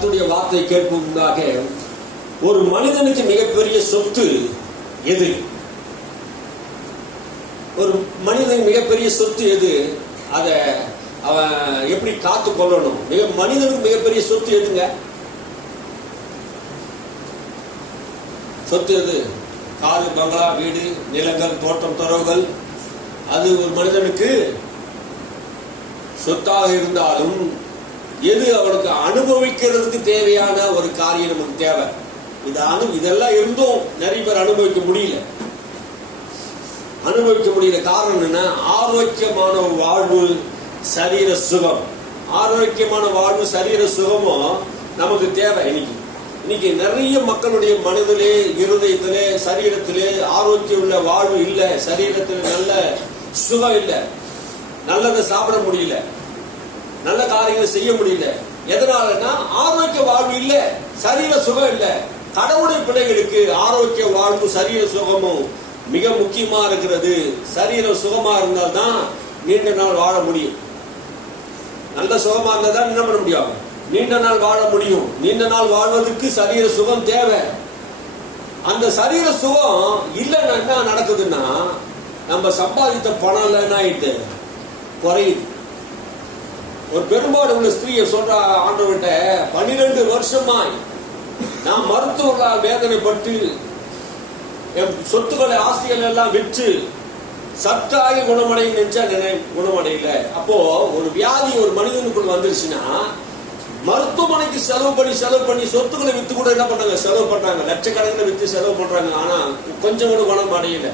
கர்த்தருடைய வார்த்தை கேட்கும் முன்பாக, ஒரு மனிதனுக்கு மிகப்பெரிய சொத்து எது? ஒரு மனிதனுக்கு மிகப்பெரிய சொத்து எது? அதை அவன் எப்படி காத்து கொள்ளணும்? மனிதனுக்கு மிகப்பெரிய சொத்து எதுங்க? சொத்து எது? காரு, பங்களா, வீடு, நிலங்கள், தோட்டம், துறவுகள். அது ஒரு மனிதனுக்கு சொத்தாக இருந்தாலும் எது அவனுக்கு அனுபவிக்கிறதுக்கு தேவையான ஒரு காரியம் நமக்கு தேவை. இதெல்லாம் இருந்தும் நிறைய பேர் அனுபவிக்க முடியல. காரணம் என்ன? ஆரோக்கியமான வாழ்வு, சரீர சுகம். ஆரோக்கியமான வாழ்வு, சரீர சுகமும் நமக்கு தேவை. இன்னைக்கு நிறைய மக்களுடைய மனதிலே, இருதயத்திலே, சரீரத்திலே ஆரோக்கியம் உள்ள வாழ்வு இல்லை. சரீரத்தில் நல்ல சுகம் இல்லை. நல்லதை சாப்பிட முடியல, நல்ல காரியங்களை செய்ய முடியல. எதனாலன்னா ஆரோக்கிய வாழ்வு இல்லை, சரீர சுகம் இல்லை. கடவுளுடைய பிள்ளைகளுக்கு ஆரோக்கிய வாழ்வு, சரீர சுகமும் மிக முக்கியமா இருக்கிறது. சரீர சுகமா இருந்தால்தான் நீண்ட நாள் வாழ முடியும். நல்ல சுகமா இருந்தால் தான் என்ன பண்ண முடியும்? நீண்ட நாள் வாழ முடியும். நீண்ட நாள் வாழ்வதற்கு சரீர சுகம் தேவை. அந்த சரீர சுகம் இல்லைன்னா என்ன நடக்குதுன்னா, நம்ம சம்பாதித்த பணம் இல்லைன்னு குறையுது. ஒரு பெரும்பாடு உள்ள ஸ்திரீயை சொல்ற ஆண்டவர்கிட்ட, 12 வருஷமாய் நான் மருத்துவர்களால் வேதனைப்பட்டு என் சொத்துக்களை, ஆஸ்திகள் எல்லாம் விற்று சற்றாகி குணமடையும் நினைச்சா குணமடையல. அப்போ ஒரு வியாதி ஒரு மனிதனுக்குள் வந்துருச்சுன்னா, மருத்துவமனைக்கு செலவு பண்ணி சொத்துக்களை வித்து கூட என்ன பண்றாங்க? செலவு பண்றாங்க. லட்சக்கணக்கில் வித்து செலவு பண்றாங்க. ஆனா கொஞ்சம் கூட குணம் அடையல.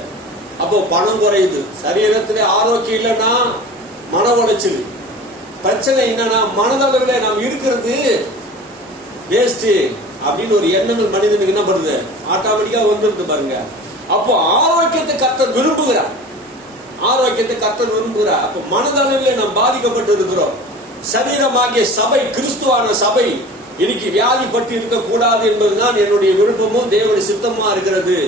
அப்போ பணம் குறையுது. சரீரத்திலே ஆரோக்கியம் இல்லைன்னா மன உளைச்சல். பிரச்சனை என்னன்னா, மனதளவில் நாம் இருக்கிறது வேஸ்ட் அப்படின்னு ஒரு எண்ணங்கள் மனிதனுக்கு என்ன பண்ணுது? ஆட்டோமேட்டிக்கா வந்துருக்கு பாருங்க. அப்போ ஆரோக்கியத்தை கர்த்தர் விரும்புகிறார். அப்போ மனதளவில் நாம் பாதிக்கப்பட்டு இருக்கிறோம். சரீரமாகிய சபை, கிறிஸ்துவான சபை இன்னைக்கு வியாதிப்பட்டு இருக்கக்கூடாது என்பதுதான் என்னுடைய விருப்பமும் தேவனுடைய சித்தமா இருக்கிறது.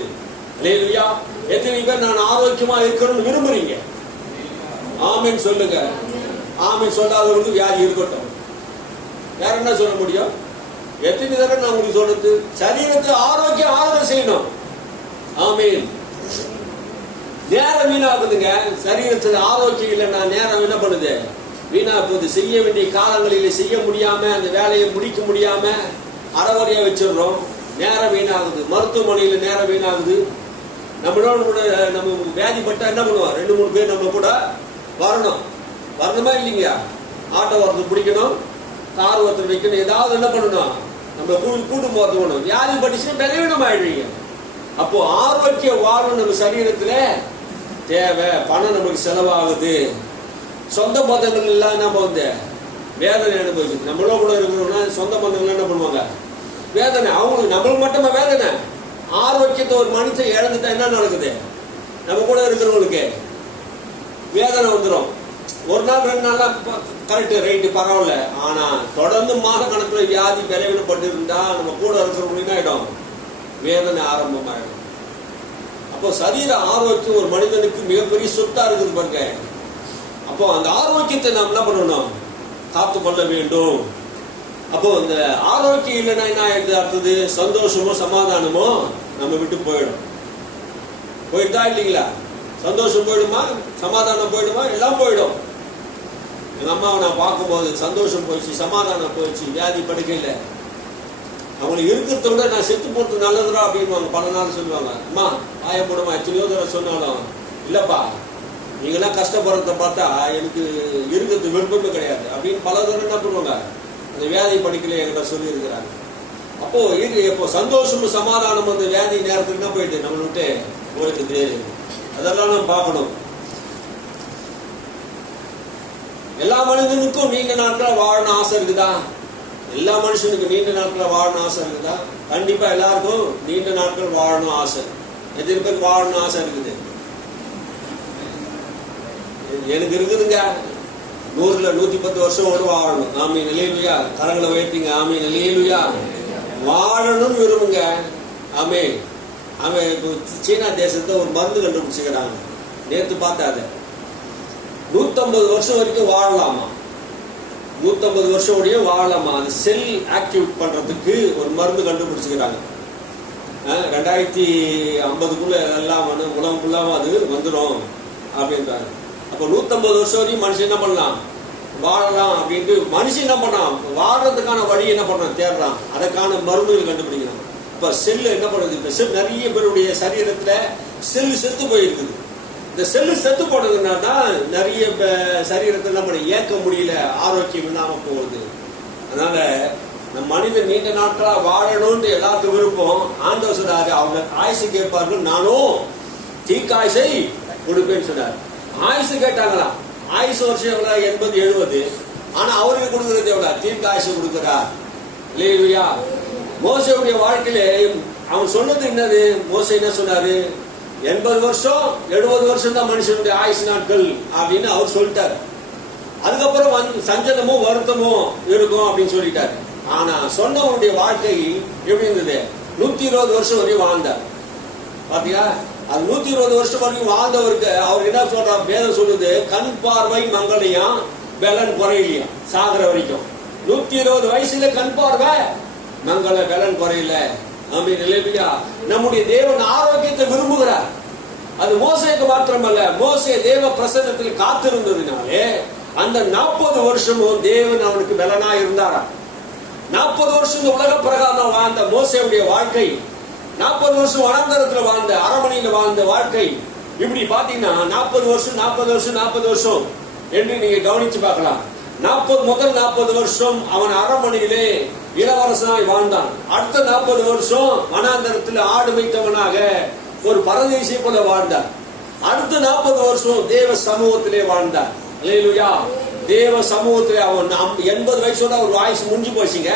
அல்லேலூயா. எத்தனை பேர் நான் ஆரோக்கியமா இருக்கணும்னு விரும்புறீங்க? ஆமென் சொல்லுங்க. ஆமென் சொல்லாதவங்களுக்கு வியாதி இருக்கட்டும். வேற என்ன சொல்ல முடியும்? எத்தனை தடவை நான் உங்களுக்கு சொல்றது? சரீரத்தை ஆரோக்கியம் ஆறுதல் செய்யணும். ஆமென். நேரம் வீணாகுதுங்க. சரீரத்தில் ஆரோக்கியம் இல்லைன்னா நேரம் என்ன பண்ணுது? வீணா போகுது. செய்ய வேண்டிய காலங்களில் செய்ய முடியாம, அந்த வேலையை முடிக்க முடியாம அறவரையா வச்சிடுறோம். நேரம் வீணாகுது. மருத்துவமனையில் நேரம் வீணாகுது. நம்மளோட கூட நம்ம வியாதிப்பட்டா என்ன பண்ணுவோம்? 2-3 பேர் நம்ம கூட வரணுமா இல்லைங்க? ஆட்டோ ஒருத்தர் பிடிக்கணும், கார் ஒருத்தர் வைக்கணும், ஏதாவது என்ன பண்ணணும்? நம்ம கூட்டும் போகணும். வியாதி பட்டுச்சுன்னா பலவீனம் ஆயிடுவீங்க. அப்போ ஆரோக்கிய வாழ்வு நம்ம சரீரத்துல தேவை. பணம் நமக்கு செலவாகுது. சொந்த பந்தங்கள் எல்லாம் நம்ம வேதனை அனுபவிக்குது. நம்மளோ கூட இருக்கிறோம்னா சொந்த பந்தங்கள் என்ன பண்ணுவாங்க? வேதனை. அவங்களுக்கு நம்மளுக்கு மட்டுமா வேதனை? ஆரோக்கியத்தை ஒரு மனுஷன் இழந்துட்டா என்ன நடக்குது? நம்ம கூட இருக்கிறவங்களுக்கு வேதனை வந்துடும். ஒரு நாள் 2 நாள் கரெக்ட், ரைட்டு, பரவாயில்ல. ஆனா தொடர்ந்து மாத கணக்கில் வியாதி பலவீனப்பட்டு இருந்தா நம்ம கூட இருக்கிறவங்களுக்கு ஆயிடும், வேதனை ஆரம்பமாயிடும். அப்போ சரீர ஆரோக்கியம் ஒரு மனிதனுக்கு மிகப்பெரிய சொத்தா இருக்குது பாருங்க. அப்போ அந்த ஆரோக்கியத்தை நாம் என்ன பண்ணணும்? காத்து கொள்ள வேண்டும். அப்போ இந்த ஆரோக்கியம் இல்லைன்னா என்ன ஆயிடுது? அடுத்தது சந்தோஷமோ சமாதானமோ நம்ம விட்டு போயிட்டா இல்லைங்களா? சந்தோஷம் போயிடுமா? சமாதானம் போயிடுமா? எல்லாம் போயிடும். எங்க அம்மாவை நான் பார்க்கும்போது சந்தோஷம் போயிடுச்சு, சமாதானம் போயிடுச்சு. வியாதி படுக்கையில் அவங்களுக்கு இருக்கிறத விட நான் செத்து போட்டு நல்லதுரா அப்படின்னு பல நாள் சொல்லுவாங்க. அம்மா ஆயப்படுமா? எத்தனையோ தடவை சொன்னாலும் இல்லப்பா, நீங்களாம் கஷ்டப்படுறத பார்த்தா எனக்கு இருக்கிறது விருப்பமே கிடையாது அப்படின்னு பல தடவை என்ன பண்ணுவாங்க? அந்த வியாதி படிக்கல என்கிட்ட சொல்லி இருக்கிறாங்க. அப்போ இப்போ சந்தோஷமும் சமாதானம் அந்த வியாதி நேரத்துக்கு என்ன போயிட்டு நம்ம விட்டு போயிடுது. அதெல்லாம் நம்ம பார்க்கணும். எல்லா மனிதனுக்கும் நீண்ட நாட்கள் வாழணும் ஆசை இருக்குதா? எல்லா மனுஷனுக்கும் நீண்ட நாட்கள் வாழணும் ஆசை இருக்குதா? கண்டிப்பா எல்லாருக்கும் நீண்ட நாட்கள் வாழணும் ஆசை. எத்தனை பேர் வாழணும் ஆசை இருக்குது? எனக்கு இருக்குதுங்க. 100ல் 110 வருஷம் ஒரு வாழணும். ஆமீன் அல்லேலூயா. கரங்களை உயர்த்திங்க. ஆமீன் அல்லேலூயா. வாழணும்னு விரும்புங்க. ஆமீன். அவன் இப்போ சீனா தேசத்தை ஒரு மருந்து கண்டுபிடிச்சுக்கிறாங்க. நேற்று பார்த்தா அதை 150 வருஷம் வரைக்கும் வாழலாமா? 150 வருஷம் உடைய வாழலாமா. அது செல் ஆக்டிவேட் பண்றதுக்கு ஒரு மருந்து கண்டுபிடிச்சுக்கிறாங்க. 2050க்குள்ள எல்லாம் உலகம் ஃபுல்லாவும் அது வந்துடும் அப்படின்றாங்க. அப்போ 150 வருஷம் வரையும் மனுஷன் என்ன பண்ணலாம், வாழலாம் அப்படின்ட்டு மனுஷன் என்ன பண்ணான், வாழறதுக்கான வழி என்ன பண்ணான், தேடுறான். அதுக்கான மருந்துகள் கண்டுபிடிக்கிறான். இப்ப செல்லு என்ன பண்ணுது, இப்ப செல் நிறைய பேருடைய சரீரத்துல செல்லு செத்து போயிருக்குது. இந்த செல்லு செத்து போனதுன்னா தான் நிறைய சரீரத்தை என்ன பண்ண ஏற்க முடியல, ஆரோக்கியம் இல்லாம போகுது. அதனால நம் மனிதன் நீண்ட நாட்களா வாழணும்னு எல்லாத்துக்கும் விருப்பம். ஆண்டவர் சொல்றாரு, அவங்க ஆயுசு கேட்பார்கள், நானும் தீக்காயுசை கொடுப்பேன்னு சொன்னார். ஆயுசு கேட்டாங்களா, ஆயுசு வருஷம் எவ்வளவு, 80 70. ஆனா அவருக்கு கொடுக்கறது எவ்வளவு, தீர்க்காயுசு கொடுக்கிறார். இல்லையா? மோசையுடைய வாழ்க்கையில அவன் சொன்னது என்னது, மோசை என்ன சொன்னாரு, 80 வருஷம் 70 வருஷம் தான் மனுஷனுடைய ஆயுசு நாட்கள் அப்படின்னு அவர் சொல்லிட்டார். அதுக்கப்புறம் சஞ்சலமும் வருத்தமும் இருக்கும் அப்படின்னு சொல்லிட்டாரு. ஆனா சொன்னவருடைய வாழ்க்கை எப்படி இருந்தது, 120 வருஷம் வரையும் வாழ்ந்தார். பாத்தீங்களா? அது 120 வருஷம் வரைக்கும் வாழ்ந்தவருக்கு அவர் என்ன சொல்றார், வேதம் சொல்லுது, கண் பார்வை மங்களையும் பலன் குறையிலையும் சாகிற வரைக்கும். 120 வயசுல கண் பார்வை மங்கள பலன் குறையில. நம்முடைய தேவன் ஆரோக்கியத்தை விரும்புகிறார். அது மோசேக்கு மாத்திரமல்ல, மோசே தேவ பிரசன்னத்தில் காத்திருந்ததுனாலே அந்த 40 வருஷமும் தேவன் அவனுக்கு பலனா இருந்தாரா. 40 வருஷம் உலக பிரகாரம் வாழ்ந்த மோசேவுடைய வாழ்க்கை, 40 வருஷம் வனாந்தரத்துல வாழ்ந்த, அரமனையில வாழ்ந்த வாழ்க்கை, இப்படி பாத்தீங்கன்னா 40 வருஷம் 40 வருஷம் 40 வருஷம் என்று நீங்க கவனிச்சு பார்க்கலாம். முதல் 40 வருஷம் அவன் அரமனையிலே இளவரசனாய் வாழ்ந்தான். அடுத்த 40 வருஷம் வனாந்தரத்தில் ஆடு வைத்தவனாக ஒரு பரதேசியை போல வாழ்ந்தார். அடுத்த 40 வருஷம் தேவ சமூகத்திலே வாழ்ந்தார். அல்லேலூயா. தேவ சமூகத்திலே அவன் 80 வயசோட ஒரு ஆயுசு முடிஞ்சு போச்சுங்க,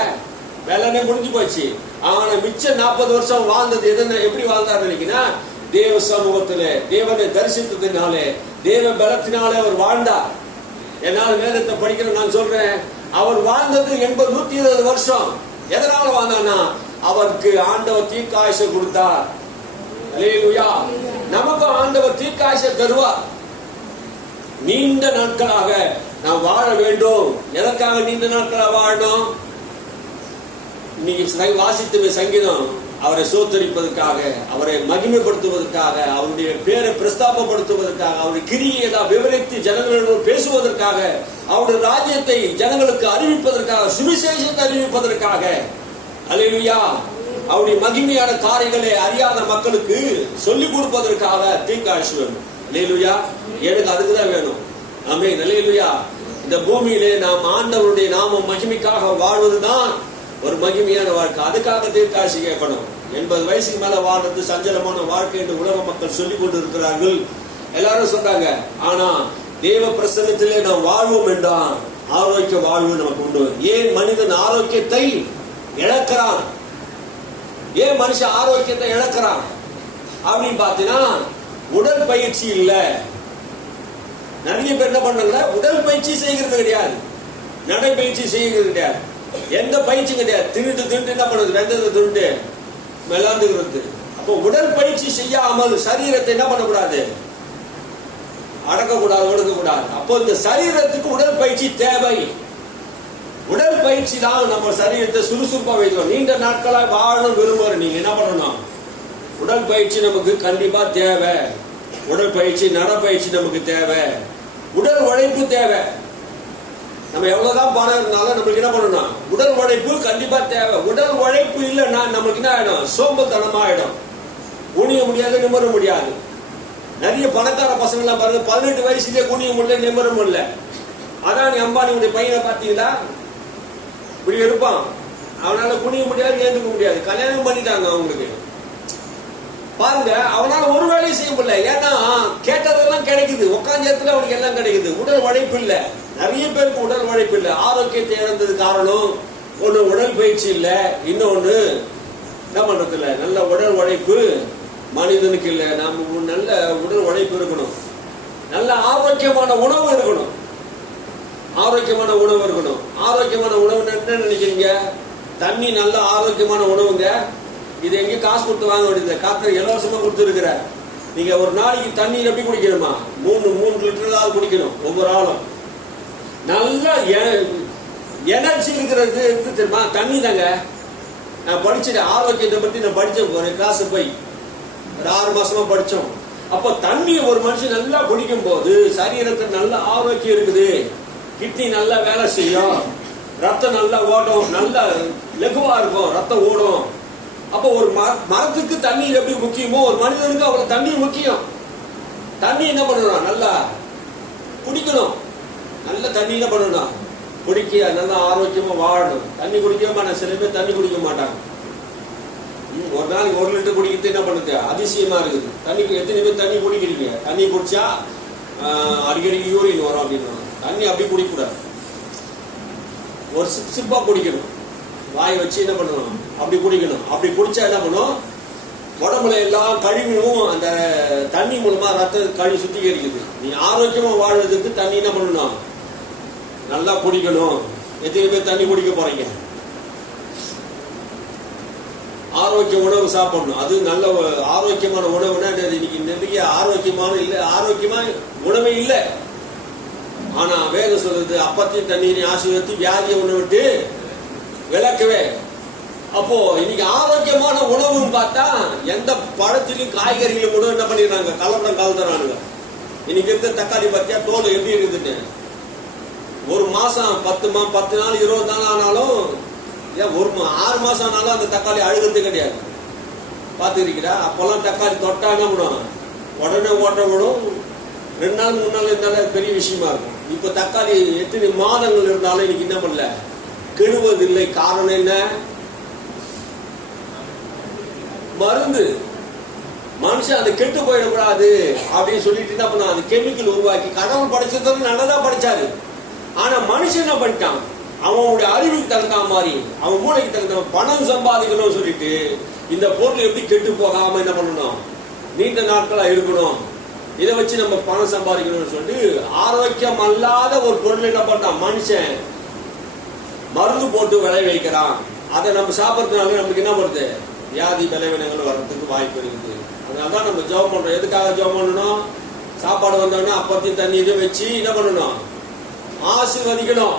வேலைனே முடிஞ்சு போச்சு. ஆனா மிச்ச 40 வருஷம் வாழ்ந்தது எப்படி வாழ்ந்தார் நினைக்கினா, தேவ சமூகத்திலே தேவனை தரிசித்ததினாலே தேவ பலத்தினாலே அவர் வாழ்ந்தார். என்னால் வேதத்தை படிக்கிற நான் சொல்றேன், அவர் வாழ்ந்தது 120 வருஷம். எதனால வாழ்ந்தான்னா, அவருக்கு ஆண்டவர் தீர்க்காயுசை கொடுத்தார். அல்லேலூயா. நமக்கும் ஆண்டவர் தீர்க்காயுசை தருவார். நீண்ட நாட்களாக நாம் வாழ வேண்டும். எதற்காக நீண்ட நாட்களாக வாழணும்? இன்னைக்கு வாசித்த சங்கீதம் அவரை சோத்தரிப்பதற்காக, அவரை மகிமைப்படுத்துவதற்காக, அவருடைய பேரை பிரஸ்தாபப்படுத்துவதற்காக, அவருடைய கிரியை விவரித்து ஜனங்களோடு பேசுவதற்காக, அவருடைய ராஜ்யத்தை ஜனங்களுக்கு அறிவிப்பதற்காக, சுவிசேஷத்தை அறிவிப்பதற்காக, அல்லேலூயா, அவருடைய மகிமையான காரியங்களை அறியாத மக்களுக்கு சொல்லிக் கொடுப்பதற்காக தீர்க்காயுசு வேணும். அல்லேலூயா. எனக்கு அதுக்குதான் வேணும். ஆமென். அல்லேலூயா. இந்த பூமியிலே நாம் ஆண்டவருடைய நாமம் மகிமைக்காக வாழ்வதுதான் ஒரு மகிமையான வாழ்க்கை. அதுக்காக தீர்க்காயுசு கேட்கணும். 80 வயசுக்கு மேல வாழ்றது சஞ்சலமான வாழ்க்கை என்று உலக மக்கள் சொல்லிக் கொண்டு இருக்கிறார்கள். எல்லாரும் சொல்றாங்க. ஆனா தேவ பிரசன்னத்திலே நாம் வாழ்வோம் என்றால் ஆரோக்கிய வாழ்வு நமக்கு உண்டு. ஏன் மனிதன் ஆரோக்கியத்தை இழக்கிறான்? ஏன் மனுஷன் ஆரோக்கியத்தை இழக்கிறான் அப்படின்னு பாத்தீங்கன்னா, உடல் பயிற்சி இல்ல. நிறைய பேர் என்ன பண்ணாங்க, உடல் பயிற்சி செய்கிறது கிடையாது, நடைப்பயிற்சி செய்கிறது கிடையாது, எந்த பயிற்சி கிடையாது. திண்டு என்ன பண்ணுறது, வெந்ததை திண்டு விளாண்டுகிறது. அப்போ உடல் பயிற்சி செய்யாமல் சரீரத்தை என்ன பண்ணக்கூடாது, அடக்கக்கூடாது, ஒடுக்கக்கூடாது. அப்போ இந்த சரீரத்துக்கு உடல் பயிற்சி தேவை. உடல் பயிற்சி தான் நம்ம சரீரத்தை சுறுசுறுப்பா வைக்கணும். நீண்ட நாட்களாக வாழணும் விரும்புற நீங்க என்ன பண்ணணும், உடல் பயிற்சி நமக்கு கண்டிப்பா தேவை. உடல் பயிற்சி, நடப்பயிற்சி நமக்கு தேவை. உடல் உழைப்பு தேவை. நம்ம எவ்வளவுதான் பணம் இருந்தாலும் நம்மளுக்கு என்ன பண்ணணும், உடல் உழைப்பு கண்டிப்பா தேவை. உடல் உழைப்பு இல்லைன்னா நம்மளுக்கு என்ன ஆயிடும், சோம்பல்தனமா ஆயிடும். குனிய முடியாது, நிமிர முடியாது. நிறைய பணக்கார பசங்களாம் பாருங்க, 18 வயசுலயே குனிய முடியல, நிமிர முடியல. அதான் அம்பானியுடைய பையனை பார்த்தீங்களா, இப்படி இருப்பான். அவனால குனிய முடியாது, ஏந்துக்க முடியாது. கல்யாணம் பண்ணிட்டாங்க அவங்களுக்கு. பாருங்க, அவனால ஒரு வேலையும் செய்ய முடியல. ஏன்னா கேட்டதெல்லாம் கிடைக்குது, உட்காந்த இடத்துல அவனுக்கு எல்லாம் கிடைக்குது. உடல் உழைப்பு இல்ல. நிறைய பேருக்கு உடல் உழைப்பு இல்ல. ஆரோக்கியத்தை இழந்தது காரணம் ஒண்ணு உடல் பயிற்சி இல்ல, இன்னொன்னு என்ன பண்றது இல்ல, நல்ல உடல் உழைப்பு மனிதனுக்கு இல்ல. நாம நல்ல உடல் உழைப்பு இருக்கணும், நல்ல ஆரோக்கியமான உணவு இருக்கணும். ஆரோக்கியமான உணவு இருக்கணும். ஆரோக்கியமான உணவு என்ன நினைக்கிறீங்க? தண்ணி நல்ல ஆரோக்கியமான உணவுங்க. இது எங்க காசு கொடுத்து வாங்க வேண்டியது, காத்து இலவசமா கொடுத்துருக்கிற. நீங்க ஒரு நாளைக்கு தண்ணீர் எப்படி குடிக்கணுமா, 3 லிட்டர் குடிக்கணும் ஒவ்வொரு ஆளும். நல்லா எனர்ஜி இருக்கிறது இருக்கு தெரியுமா? தண்ணி தாங்க. நான் படிச்சுட்டேன், ஆரோக்கியத்தை பத்தி நான் படிச்சேன். ஒரு கிளாஸ் போய் ஒரு 6 மாசமா படிச்சோம். அப்போ தண்ணி ஒரு மனுஷன் நல்லா குடிக்கும் போது சரீரத்துக்கு நல்ல ஆரோக்கியம் இருக்குது. கிட்னி நல்லா வேலை செய்யும், ரத்தம் நல்லா ஓடும், நல்லா லெகுவா இருக்கும், ரத்தம் ஓடும். அப்போ ஒரு மரத்துக்கு தண்ணி எப்படி முக்கியமோ ஒரு மனிதனுக்கு அவ்வளவு தண்ணி முக்கியம். தண்ணி என்ன பண்ணணும்? நல்லா குடிக்கணும். நல்ல தண்ணி என்ன பண்ணணும்? குடிக்க நல்லா ஆரோக்கியமா வாழணும். தண்ணி குடிக்க மாட்டாங்க சில பேர், தண்ணி குடிக்க மாட்டாங்க. ஒரு நாளைக்கு 1 லிட்டர் குடிக்கிறது என்ன பண்ணுது? அதிசயமா இருக்குது. தண்ணிக்கு எத்தனை பேர் தண்ணி குடிக்கிறீங்க? தண்ணி குடிச்சா அடிக்கடி யூரின் வரும் அப்படின்னு. தண்ணி அப்படி குடிக்கூடாது, ஒரு சிப்பா குடிக்கணும். வாய் வச்சு என்ன பண்ணணும்? அப்படி குடிக்கணும். அப்படி குடிச்சா என்ன பண்ணும்? உடம்புல எல்லாம் கழிவும் அந்த தண்ணி மூலமா ரத்த கழிவு சுத்திகரிக்குது. நீ ஆரோக்கியமா வாழ்றதுக்கு தண்ணி என்ன பண்ணணும்? நல்லா குடிக்கணும். எத்தனை பேர் தண்ணி குடிக்க போறீங்க? ஆரோக்கிய உணவு சாப்பிடணும். அது நல்ல ஆரோக்கியமான உணவுனா இன்னைக்கு நிறைய ஆரோக்கியமான உணவே இல்லை. ஆனா வேதம் சொல்றது அப்பத்தையும் தண்ணீரையும் ஆசீர்வதித்து வியாதியை உணவு விட்டு விளக்குவே. அப்போ இன்னைக்கு ஆரோக்கியமான உணவுன்னு பார்த்தா எந்த பழத்திலையும் காய்கறிகளும் கூட என்ன பண்ணிடுறாங்க? கலப்படம் கலந்துறானுங்க. இன்னைக்கு இருக்க தக்காளி பார்த்தியா தோல் எப்படி இருக்குதுன்னு. ஒரு மாசம் 10 நாள் 20 நாள் ஆனாலும், ஏன் ஒரு 6 மாசம் ஆனாலும் அந்த தக்காளி அழுகிறது கிடையாது. பார்த்துக்கிறீங்களா? அப்போல்லாம் தக்காளி தொட்டா என்ன பண்ணும்? உடனே ஓட்ட விடும். 2 நாள் 3 நாள் இருந்தாலும் பெரிய விஷயமா இருக்கும். இப்ப தக்காளி எத்தனை மாதங்கள் இருந்தாலும் இன்னைக்கு என்ன பண்ணல, கெடுவதில்லை. காரணம் என்ன? மருந்து. மனுஷன் அதை கெட்டு போயிடக்கூடாது அப்படின்னு சொல்லிட்டு என்ன பண்ண, அது கெமிக்கல் உருவாக்கி கடவுள் படைச்சது நல்லதா படைச்சாரு. ஆனா மனுஷன் என்ன பண்ணிட்டான்? அவனுடைய அறிவுக்கு தகுந்த மாதிரி, அவன் மூளைக்கு தகுந்த பணம் சம்பாதிக்கணும்னு சொல்லிட்டு இந்த பொருள் எப்படி கெட்டு போகாம என்ன பண்ணணும்? நீண்ட நாட்களா இருக்கணும், இதை வச்சு நம்ம பணம் சம்பாதிக்கணும்னு சொல்லிட்டு ஆரோக்கியம் அல்லாத ஒரு பொருள் என்ன பண்ணான் மனுஷன் மருந்து போட்டு விளை வைக்கிறான். அதை நம்ம சாப்பிட்றதுனால நமக்கு என்ன பண்ணுது? வியாதி விளைவினங்கள் வர்றதுக்கு வாய்ப்பு இருக்குது. அதனாலதான் நம்ம ஜெபம் பண்றோம். எதுக்காக ஜெபம் பண்ணணும்? சாப்பாடு வந்தோடனே அப்பத்தையும் தண்ணீரையும் வச்சு என்ன பண்ணணும்? ஆசீர்வதிக்கணும்.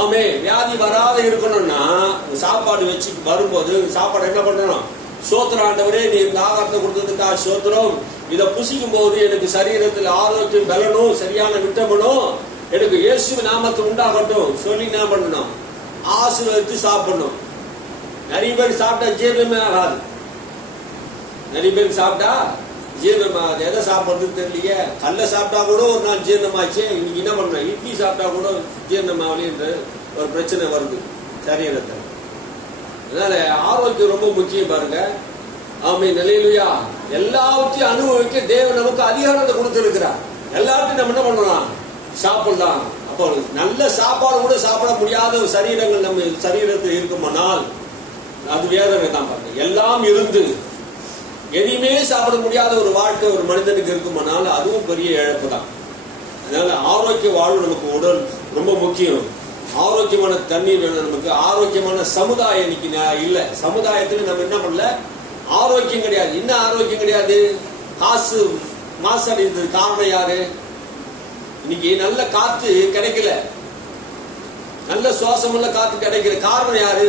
ஆமே, வியாதி வராத இருக்கணும்னா சாப்பாடு வச்சு வரும்போது சாப்பாடு என்ன பண்ணணும்? சோத்திரம் ஆண்டவரே, நீ இந்த ஆகாரத்தை கொடுத்ததுக்காக சோத்திரம். இதை புசிக்கும் போது எனக்கு சரீரத்தில் ஆரோக்கியம் பலனும் சரியான விட்டமினும் எனக்கு இயேசு நாமத்தை உண்டாகட்டும் சொல்லி என்ன பண்ணணும்? ஆசீர்வதித்து சாப்பிடணும். நிறைய பேர் சாப்பிட்டா ஜீரணமே ஆகாது. நிறைய பேர் சாப்பிட்டா ஜீரணமாகாது. எதை சாப்பிட்றதுன்னு தெரியலையே. கல்ல சாப்பிட்டா கூட ஒரு நாள் ஜீரணமாச்சு. இன்னைக்கு என்ன பண்ண, இட்லி சாப்பிட்டா கூட ஜீரணமாகலின்ற ஒரு பிரச்சனை வருது சரீரத்தில். அதனால ஆரோக்கியம் ரொம்ப முக்கியம் பாருங்க. ஆமை, நிலையிலுயா எல்லாவற்றையும் அனுபவிக்க தேவன் நமக்கு அதிகாரத்தை கொடுத்திருக்கிறார். எல்லாத்தையும் நம்ம என்ன பண்ணலாம்? சாப்பிடலாம். அப்போ நல்ல சாப்பாடு கூட சாப்பிட முடியாத சரீரங்கள் நம்ம சரீரத்தில் இருக்குமானால் அது வேதனை தான் பாருங்க. எல்லாம் இருந்து எதையுமே சாப்பிட முடியாத ஒரு வாழ்க்கை ஒரு மனிதனுக்கு இருக்குமானால் அதுவும் பெரிய இழப்பு தான். அதனால ஆரோக்கிய வாழ்வு நமக்கு உடல் ரொம்ப முக்கியம். ஆரோக்கியமான தண்ணீர் வேணும் நமக்கு. ஆரோக்கியமான சமுதாயம் இன்னைக்கு இல்லை. சமுதாயத்துல நம்ம என்ன பண்ணல, ஆரோக்கியம் கிடையாது. என்ன ஆரோக்கியம் கிடையாது? காசு மாசடைந்தது காரணம் யாரு? இன்னைக்கு நல்ல காத்து கிடைக்கல, நல்ல சுவாசமுள்ள காத்து கிடைக்கல. காரணம் யாரு?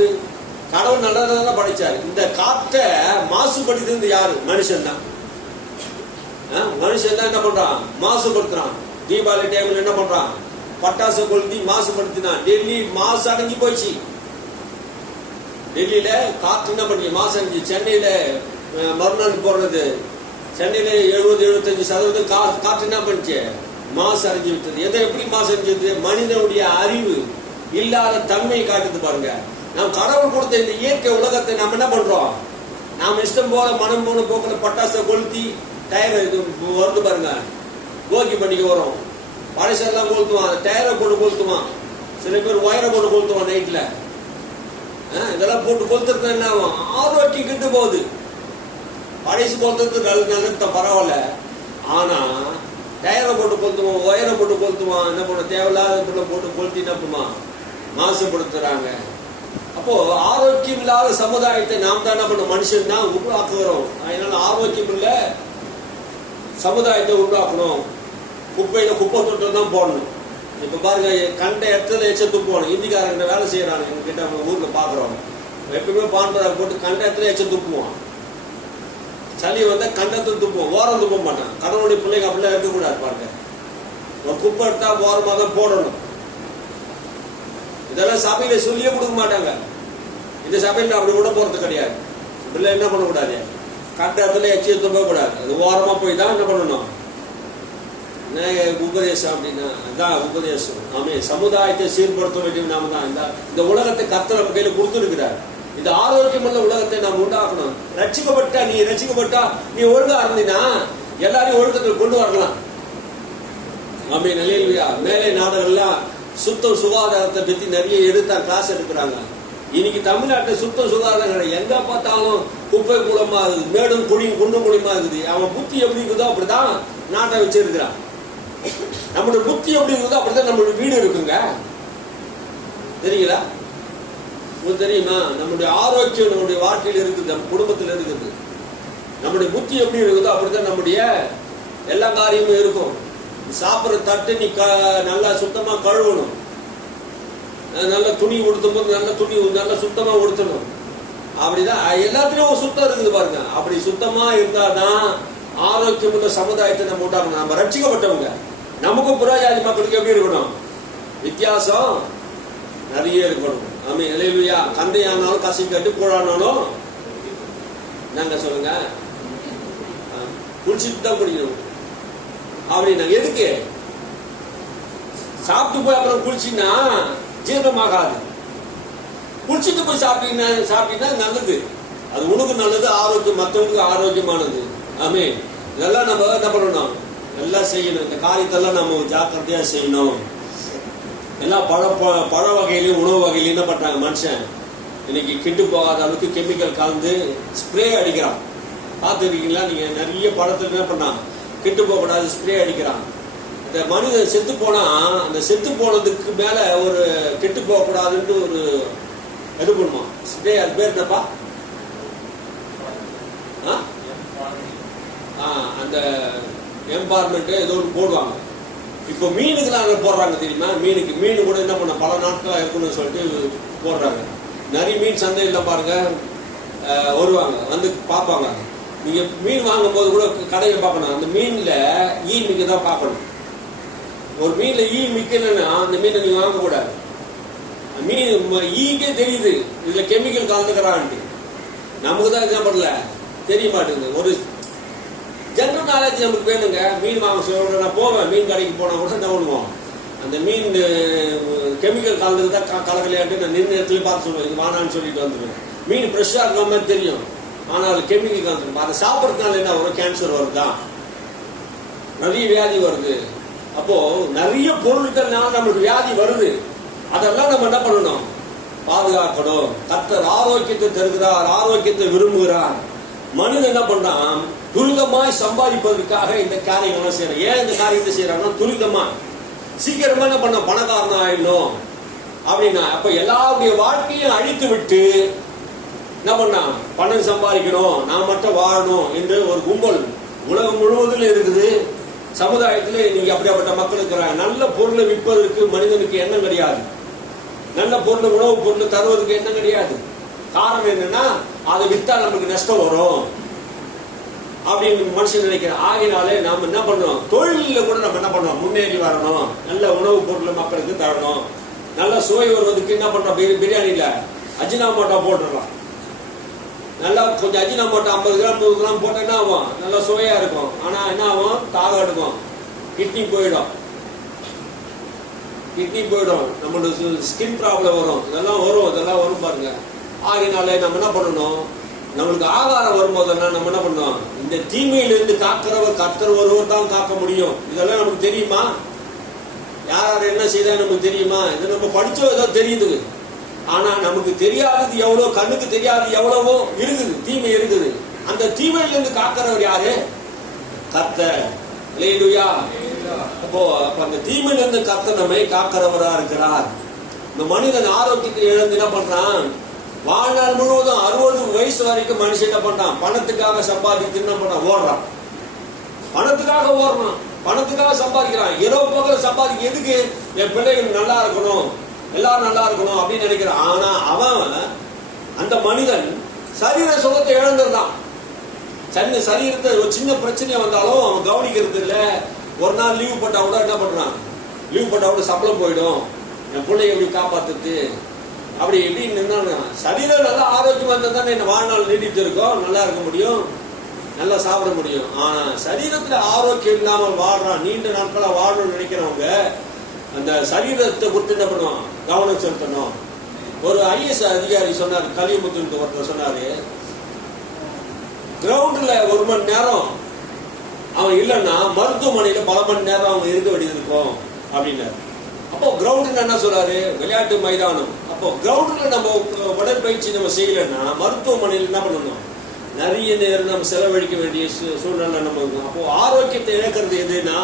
கடவுள் நல்லதான் படைச்சாரு. இந்த காற்றை மாசுபடுத்துறது யாரு? மனுஷன் தான். மனுஷன் தான் என்ன பண்றான்? மாசுபடுத்துறான். தீபாவளி டைம்ல என்ன பண்றான்? பட்டாசு கொளுத்தி மாசுபடுத்தினான். டெல்லி மாசு அடைஞ்சு போச்சு. டெல்லியில காற்று என்ன பண்ணி மாசு அடைஞ்சு. சென்னையில மறுநாள் போடுறது, சென்னையில 70-75% காற்று என்ன பண்ணிச்சு? மாசு அடைஞ்சு விட்டது. எதை எப்படி மாசு அடைஞ்சது? மனிதனுடைய அறிவு இல்லாத தன்மையை காட்டுது பாருங்க. நாம் கடவுள் கொடுத்த இந்த இயற்கை உலகத்தை நம்ம என்ன பண்றோம்? நாம் இஷ்டம் போல மனம் போன போக்குல பட்டாசை கொளுத்தி டயர் வருது பாருங்க. போகி பண்டிகை வரும், பழசெல்லாம் கொளுத்துவான், டயரை போட்டு கொளுத்துவான். சில பேர் ஒயரை போட்டு கொளுத்துவான் நைட்ல. இதெல்லாம் போட்டு கொளுத்துறது என்ன ஆகும்? ஆரோக்கியம் கிட்டு போகுது. பழசு கொளுத்துறது நல்லது பரவாயில்ல. ஆனா டயரை போட்டு கொளுத்துவான், ஒயரை போட்டு கொளுத்துவான். என்ன பண்ண தேவையில்லாத போட்டு கொளுத்தி என்ன பண்ணுவான்? மாசுபடுத்துறாங்க. அப்போ ஆரோக்கியம் இல்லாத சமுதாயத்தை நாம் தான் என்ன பண்ண, மனுஷன் தான் உருவாக்குகிறோம். அதனால ஆரோக்கியம் இல்ல சமுதாயத்தை உருவாக்கணும். குப்பையில குப்பை தொட்டு தான் போடணும். இப்ப பாருங்க, கண்ட இடத்துல எச்ச துப்புவானு. இந்திக்காரங்க வேலை செய்யறாங்க, எங்ககிட்ட அவங்க ஊர்ல பாக்குறோம். எப்பவுமே பான்பராக போட்டு கண்ட இடத்துல எச்ச துப்புவான். சளி வந்தா கண்டத்துல துப்புவோம், ஓரம் துப்ப மாட்டான். கடவுளுடைய பிள்ளைங்க அப்படிலாம் இருக்கக்கூடாது. பாருங்க, ஒரு குப்பை எடுத்தா ஓரமாக தான் போடணும். இதெல்லாம் சபையில சொல்லியே கொடுக்க மாட்டாங்க. இந்த சபையில அப்படி விட போறது கிடையாது. இப்படிலாம் என்ன பண்ணக்கூடாது, கண்ட இடத்துல எச்சியை துப்ப கூடாது. அது ஓரமா போய் தான் என்ன பண்ணணும். உபதேசம் அப்படின்னா அதான் உபதேசம். ஆமே, சமுதாயத்தை சீர்படுத்த வேண்டிய நாம தான். இந்த உலகத்தை கர்த்தர் நம்ம கையில கொடுத்துருக்கிறார். இந்த ஆரோக்கியமுள்ள உலகத்தை நாம் உண்டாக்கணும். ரட்சிக்கப்பட்டா நீ ஒழுங்கா இருந்தீனா எல்லாரையும் ஒழுக்கத்தில் கொண்டு வரலாம். ஆமே, நிலையில்லையா? மேலே நாடுகள்லாம் சுத்தம் சுகாதாரத்தை பத்தி நிறைய கிளாஸ் எடுக்கிறாங்க. இன்னைக்கு தமிழ்நாட்டில் சுத்தம் சுகாதாரம் எங்க பார்த்தாலும் குப்பை கூலமா இருக்குது, மேடும் குழியும் குண்டும் குழியுமா இருக்குது. அவன் புத்தி எப்படி இருக்குதோ அப்படிதான் நாட்டை வச்சிருக்கிறான். நம்மளுடைய புத்தி எப்படி இருக்குதோ அப்படிதான் நம்மளுடைய வீடு இருக்குங்க. தெரியுங்களா? உங்களுக்கு தெரியுமா? நம்முடைய ஆரோக்கியம் நம்முடைய வாழ்க்கையில் இருக்குது, நம்ம குடும்பத்தில் இருக்குது. நம்முடைய புத்தி எப்படி இருக்குதோ அப்படிதான் நம்முடைய எல்லா காரியமும் இருக்கும். சாப்பிட்ற தட்டு நீ நல்லா சுத்தமா கழுவணும். நல்ல துணி உடுத்தும் போது நல்ல சுத்தமா உடுத்தணும். அப்படிதான் எல்லாத்துலயும் சுத்தம் இருக்குது பாருங்க. அப்படி சுத்தமா இருந்தாதான் ஆரோக்கியமுள்ள சமுதாயத்தை நம்ம உண்டாக்கணும். நம்ம ரட்சிக்கப்பட்டவங்க. நமக்கும் புறஜாதி மக்களுக்கு எப்படி இருக்கணும்? வித்தியாசம் நிறைய இருக்கணும். ஆமே, அல்லேலூயா. கந்தையானாலும் கசி கட்டு கூழானாலும் நாங்க சொல்லுங்க குளிச்சுட்டு தான் குடிக்கணும். அப்படின்னா எதுக்கு? சாப்பிட்டு போய் அப்புறம் குளிச்சுன்னா ஜீரணமாகாது. குளிச்சுட்டு போய் சாப்பிட்டீங்கன்னா நல்லது. அது உனக்கு நல்லது, ஆரோக்கியம், மற்றவங்களுக்கு ஆரோக்கியமானது. ஆமே, இதெல்லாம் நம்ம என்ன பண்ணணும்? எல்லாம் செய்யணும். இந்த காரியத்தெல்லாம் நம்ம ஜாக்கிரதையா செய்யணும். எல்லாம் பழ வகையிலையும் உணவு வகையிலையும் என்ன பண்றாங்க மனுஷன் இன்னைக்கு கெட்டு போகாத அளவுக்கு கெமிக்கல் கலந்து ஸ்ப்ரே அடிக்கிறான். பார்த்துருக்கீங்களா? நீங்க நிறைய பழத்துல என்ன பண்ணா கெட்டு போகக்கூடாது ஸ்ப்ரே அடிக்கிறான். இந்த மனிதன் செத்து போனா அந்த செத்து போனதுக்கு மேல ஒரு கெட்டு போகக்கூடாதுன்ட்டு ஒரு இது பண்ணுவான் ஸ்ப்ரே. அது பேர் என்னப்பா? அந்த எம்பார்மெண்ட் ஏதோ ஒன்று போடுவாங்க. இப்போ மீனுக்குலாம் அங்கே போடுறாங்க தெரியுமா? மீன் கூட என்ன பண்ண பல நாட்களாக இருக்குன்னு சொல்லிட்டு போடுறாங்க. நிறைய மீன் சந்தையில் பாருங்க வருவாங்க, வந்து பார்ப்பாங்க. நீங்க மீன் வாங்கும் போது கூட கடையில் பார்க்கணும், அந்த மீன்ல ஈ மிக்க தான் பார்க்கணும். ஒரு மீன்ல ஈ மிக்கலன்னா அந்த மீனை நீங்க வாங்கக்கூடாது. மீன் ஈக்கே தெரியுது இதுல கெமிக்கல் கலந்துக்கிறான்ட்டு. நமக்கு தான் என்ன பண்ணல தெரிய மாட்டேங்குது. ஒரு ஜென்ரல் நாலேஜ் நமக்கு வேணுங்க. மீன் வாங்க சொல்ற நான் போவேன், மீன் கடைக்கு போனா கூட என்ன பண்ணுவோம், அந்த மீன் கெமிக்கல் கலந்துக்கு தான் கலக்கலையாட்டு நான் நின்று இடத்துல பார்த்து சொல்லுவேன், இது வானான்னு சொல்லிட்டு வந்துடுவேன். மீன் ஃப்ரெஷ்ஷாக இருக்கிற மாதிரி தெரியும், ஆனால் அது கெமிக்கல் கலந்துருக்கும். அதை சாப்பிட்றதுனால என்ன வரும்? கேன்சர் வருதான், நிறைய வியாதி வருது. அப்போ நிறைய பொருட்கள்னால நம்மளுக்கு வியாதி வருது. அதெல்லாம் நம்ம என்ன பண்ணணும்? பாதுகாக்கணும். கர்த்தர் ஆரோக்கியத்தை தருகிறார், ஆரோக்கியத்தை விரும்புகிறார். மனிதன் என்ன பண்றான்? துரிதமாய் சம்பாதிப்பதற்காக இந்த காரியங்கள்லாம் செய்யறான். ஏன் இந்த காரியத்தை செய்யறாங்கன்னா துரிதமா சீக்கிரமா என்ன பண்ண பணக்காரன் ஆயிடணும் அப்படின்னா. அப்ப எல்லாருடைய வாழ்க்கையும் அழித்து விட்டு என்ன பண்ணா பணம் சம்பாதிக்கணும், நான் மட்டும் வாழணும் என்று ஒரு கும்பல் உலகம் முழுவதும் இருக்குது. சமுதாயத்தில் இன்னைக்கு அப்படிப்பட்ட மக்கள் இருக்கிறாங்க. நல்ல பொருளை விற்பதற்கு மனிதனுக்கு எண்ணம் கிடையாது. நல்ல பொருள் உணவுப் பொருள் தருவதற்கு எண்ணம் கிடையாது. காரணம் என்னன்னா அதை வித்தா நமக்கு நஷ்டம் வரும் அப்படின்னு மனுஷன் நினைக்கிறேன். ஆகினாலே நாம என்ன பண்ணோம்? தொழில கூட நம்ம என்ன பண்ணோம்? முன்னேறி வரணும். நல்ல உணவுப் பொருள் மக்களுக்கு தரணும். நல்ல சுவை வருவதற்கு என்ன பண்றோம்? பிரியாணியில அஜினாமோட்டா போட்டுடலாம். நல்லா கொஞ்சம் அஜினாமோட்டா 50 கிராம் 100 கிராம் போட்டா என்ன ஆகும்? நல்லா சுவையா இருக்கும். ஆனா என்ன ஆகும்? தாகம் எடுக்கும், கிட்னி போயிடும். நம்மளோட ஸ்கின் ப்ராப்ளம் வரும், இதெல்லாம் வரும் பாருங்க. ஆகினாலே நம்ம என்ன பண்ணணும்? நம்மளுக்கு ஆகாரம் வரும்போதெல்லாம் நம்ம என்ன பண்ணோம்? இந்த தீமையிலிருந்து காக்கிறவர் கர்த்தர் ஒருவர் தான் காக்க முடியும். இதெல்லாம் நமக்கு தெரியுமா? யார் என்ன செய்தா நமக்கு தெரியுமா? இது நம்ம படிச்சோ ஏதோ தெரியுது. ஆனா நமக்கு தெரியாதது எவ்வளோ, கண்ணுக்கு தெரியாதது எவ்வளவோ இருக்குது, தீமை இருக்குது. அந்த தீமையிலிருந்து காக்கிறவர் யாரு? கர்த்தர். அல்லேலூயா. அப்போ அந்த தீமையிலிருந்து கர்த்தர் நம்மை காக்கிறவரா இருக்கிறார். இந்த மனிதன் ஆரோக்கியத்தை இழந்து என்ன பண்றான்? வாழ்நாள் முழுவதும் 60 வயசு வரைக்கும் மனுஷன் என்ன பண்றான்? பணத்துக்காக சம்பாதித்து என்ன பண்றான்? ஓடுறான். பணத்துக்காக ஓடுறான். பணத்துக்காக சம்பாதிக்கிறான். இரவு பகல் சம்பாதிக்க எதுக்கு? என் பிள்ளைகள் நல்லா இருக்கணும், எல்லாரும் நல்லா இருக்கணும் அப்படின்னு நினைக்கிறான். ஆனா அவன் அந்த மனிதன் சரீர சுகத்தை இழந்துருந்தான். சரீரத்தை ஒரு சின்ன பிரச்சனை வந்தாலும் அவன் கவனிக்கிறது இல்லை. ஒரு நாள் லீவ் போட்டா கூட என்ன பண்றான்? லீவ் போட்டா கூட சம்பளம் போயிடும், என் பிள்ளைய எப்படி காப்பாத்துறது அப்படி எப்படின்னு. சரீரம் நல்லா ஆரோக்கியமா இருந்தா தானே என்ன வாழ்நாள் நீடித்து இருக்கும், நல்லா இருக்க முடியும், நல்லா சாப்பிட முடியும். ஆனா சரீரத்துல ஆரோக்கியம் இல்லாமல் வாழ்றான், நீண்ட நாட்களா வாழணும்னு நினைக்கிறவங்க அந்த சரீரத்தை குறித்து என்ன பண்ணுவான்? கவனம் செலுத்தணும். ஒரு ஐஎஸ் அதிகாரி சொன்னார், கலிமுத்து ஒருத்தர் சொன்னாரு, கிரவுண்ட்ல 1 மணி நேரம் அவன் இல்லைன்னா மருத்துவமனையில பல மணி நேரம் அவன் இருக்க வேண்டியது இருக்கும் அப்படின்னாரு. அப்போ கிரவுண்ட் என்ன சொல்றாரு? விளையாட்டு மைதானம். அப்போ கிரவுண்ட்ல நம்ம உடற்பயிற்சி நம்ம செய்யலன்னா மருத்துவமனையில் என்ன பண்ணணும்? நிறைய நேரம் நம்ம செலவழிக்க வேண்டிய சூழ்நிலை நம்ம இருக்கும். அப்போ ஆரோக்கியத்தை இழக்கிறது எதுனா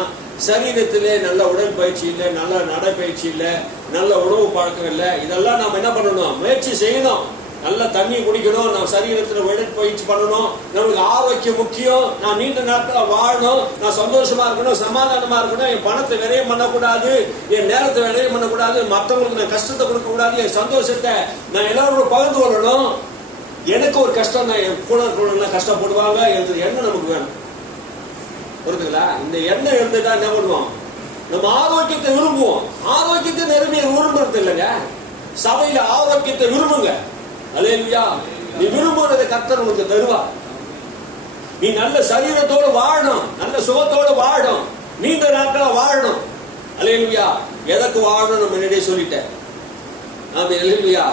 சரீரத்திலே நல்ல உடற்பயிற்சி இல்லை, நல்ல நடைப்பயிற்சி இல்லை, நல்ல உணவு பழக்கம் இல்லை. இதெல்லாம் நம்ம என்ன பண்ணணும்? முயற்சி செய்யணும். நல்ல தண்ணி குடிக்கணும், நம்ம சரீரத்துல உடற்பயிற்சி பண்ணணும். நம்மளுக்கு ஆரோக்கியம் முக்கியம். நான் நீண்ட நாட்கள் வாழணும், நான் சந்தோஷமா இருக்கணும், சமாதானமா இருக்கணும், என் பணத்தை விரயம் பண்ணக்கூடாது, என் நேரத்தை விரயம் பண்ணக்கூடாது, மற்றவங்களுக்கு நான் கஷ்டத்தை கொடுக்க கூடாது, என் சந்தோஷத்தை நான் எல்லாரோட பகிர்ந்து கொள்ளணும். எனக்கு ஒரு கஷ்டம், நான் என் கூட இருக்கிறவங்க கஷ்டப்படுவாங்க என்ற எண்ணம் நமக்கு வேணும். புரியுதுங்களா? இந்த எண்ணம் இருந்துட்டா என்ன பண்ணுவோம்? நம்ம ஆரோக்கியத்தை விரும்புவோம். ஆரோக்கியத்தை நிறைய விரும்புறது இல்லைங்க. சபையில ஆரோக்கியத்தை விரும்புங்க. அல்லேலூயா. நீ விரும்புறதை கர்த்தர் உனக்கு தருவார். நீ நல்ல சரீரத்தோடு வாழணும், நல்ல சுகத்தோடு வாழணும், நீண்ட நாட்களா வாழணும். அல்லேலூயா. எதற்கு வாழணும் நம்ம முன்னாடியே சொல்லிட்டேன். அல்லேலூயா.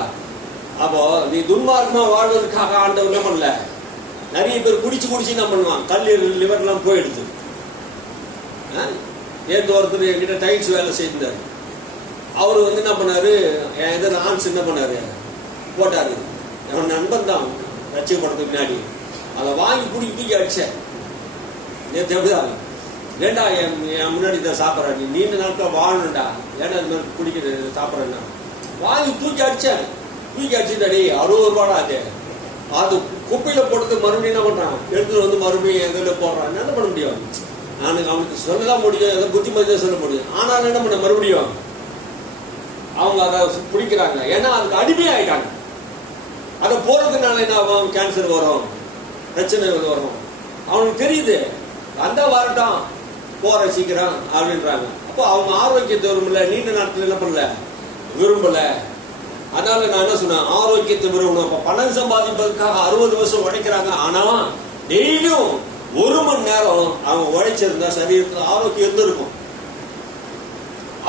அப்போ நீ துன்மார்க்கமா வாழ்வதற்காக ஆண்டவர் என்ன பண்ணல? நிறைய பேர் குடிச்சு என்ன பண்ணுவான்? கல்லீரல் லிவர்லாம் போயிடுது. நேற்று ஒருத்தர் என்கிட்ட டைல்ஸ் வேலை செய்தார். அவரு என்ன பண்ணாரு? என் ஆன்ஸ் என்ன பண்ணாரு? போட்டாரு. அவன் நண்பன் தான் ரட்சிக்கப்படுறதுக்கு முன்னாடி அதை வாங்கி தூக்கி அடிச்சேன். நேற்று எப்படிதான் வேண்டா, என் முன்னாடி தான் சாப்பிட்றா, நீ நீண்ட நாட்கள் வாழணும்டா, ஏன்னா இது மாதிரி குடிக்கிறது சாப்பிட்றேன்னா வாங்கி தூக்கி அடிச்சேன். தூக்கி அடிச்சுட்டாடி 60 ரூபாடா. அது குப்பையில போட்டு மறுபடியும் என்ன பண்றான்? எடுத்துட்டு வந்து மறுபடியும் எதில் போடுறான். என்ன பண்ண முடியும்? நான் அவனுக்கு சொல்லதான் முடியும், ஏதோ புத்திமதியாக சொல்ல முடியும். ஆனால் என்ன பண்ண மறுபடியும் அவங்க அதை பிடிக்கிறாங்க. ஏன்னா அதுக்கு அடிமையாயிட்டாங்க. அதை போறதுனால என்ன ஆகும்? கேன்சர் வரும், பிரச்சனை வரும். அவனுக்கு தெரியுது, அந்த வரட்டும் போற சீக்கிரம் அப்படின்றாங்க. அப்போ அவங்க ஆரோக்கியத்தை விரும்பல, நீண்ட நாட்கள் என்ன பண்ணல, விரும்பல. அதனால நான் என்ன சொன்னேன்? ஆரோக்கியத்தை விரும்பணும். அப்ப பணம் சம்பாதிப்பதற்காக 60 வருஷம் உழைக்கிறாங்க. ஆனா டெய்லியும் 1 மணி நேரம் அவங்க உழைச்சிருந்தா சரீரத்தில் ஆரோக்கியம் இருந்திருக்கும்.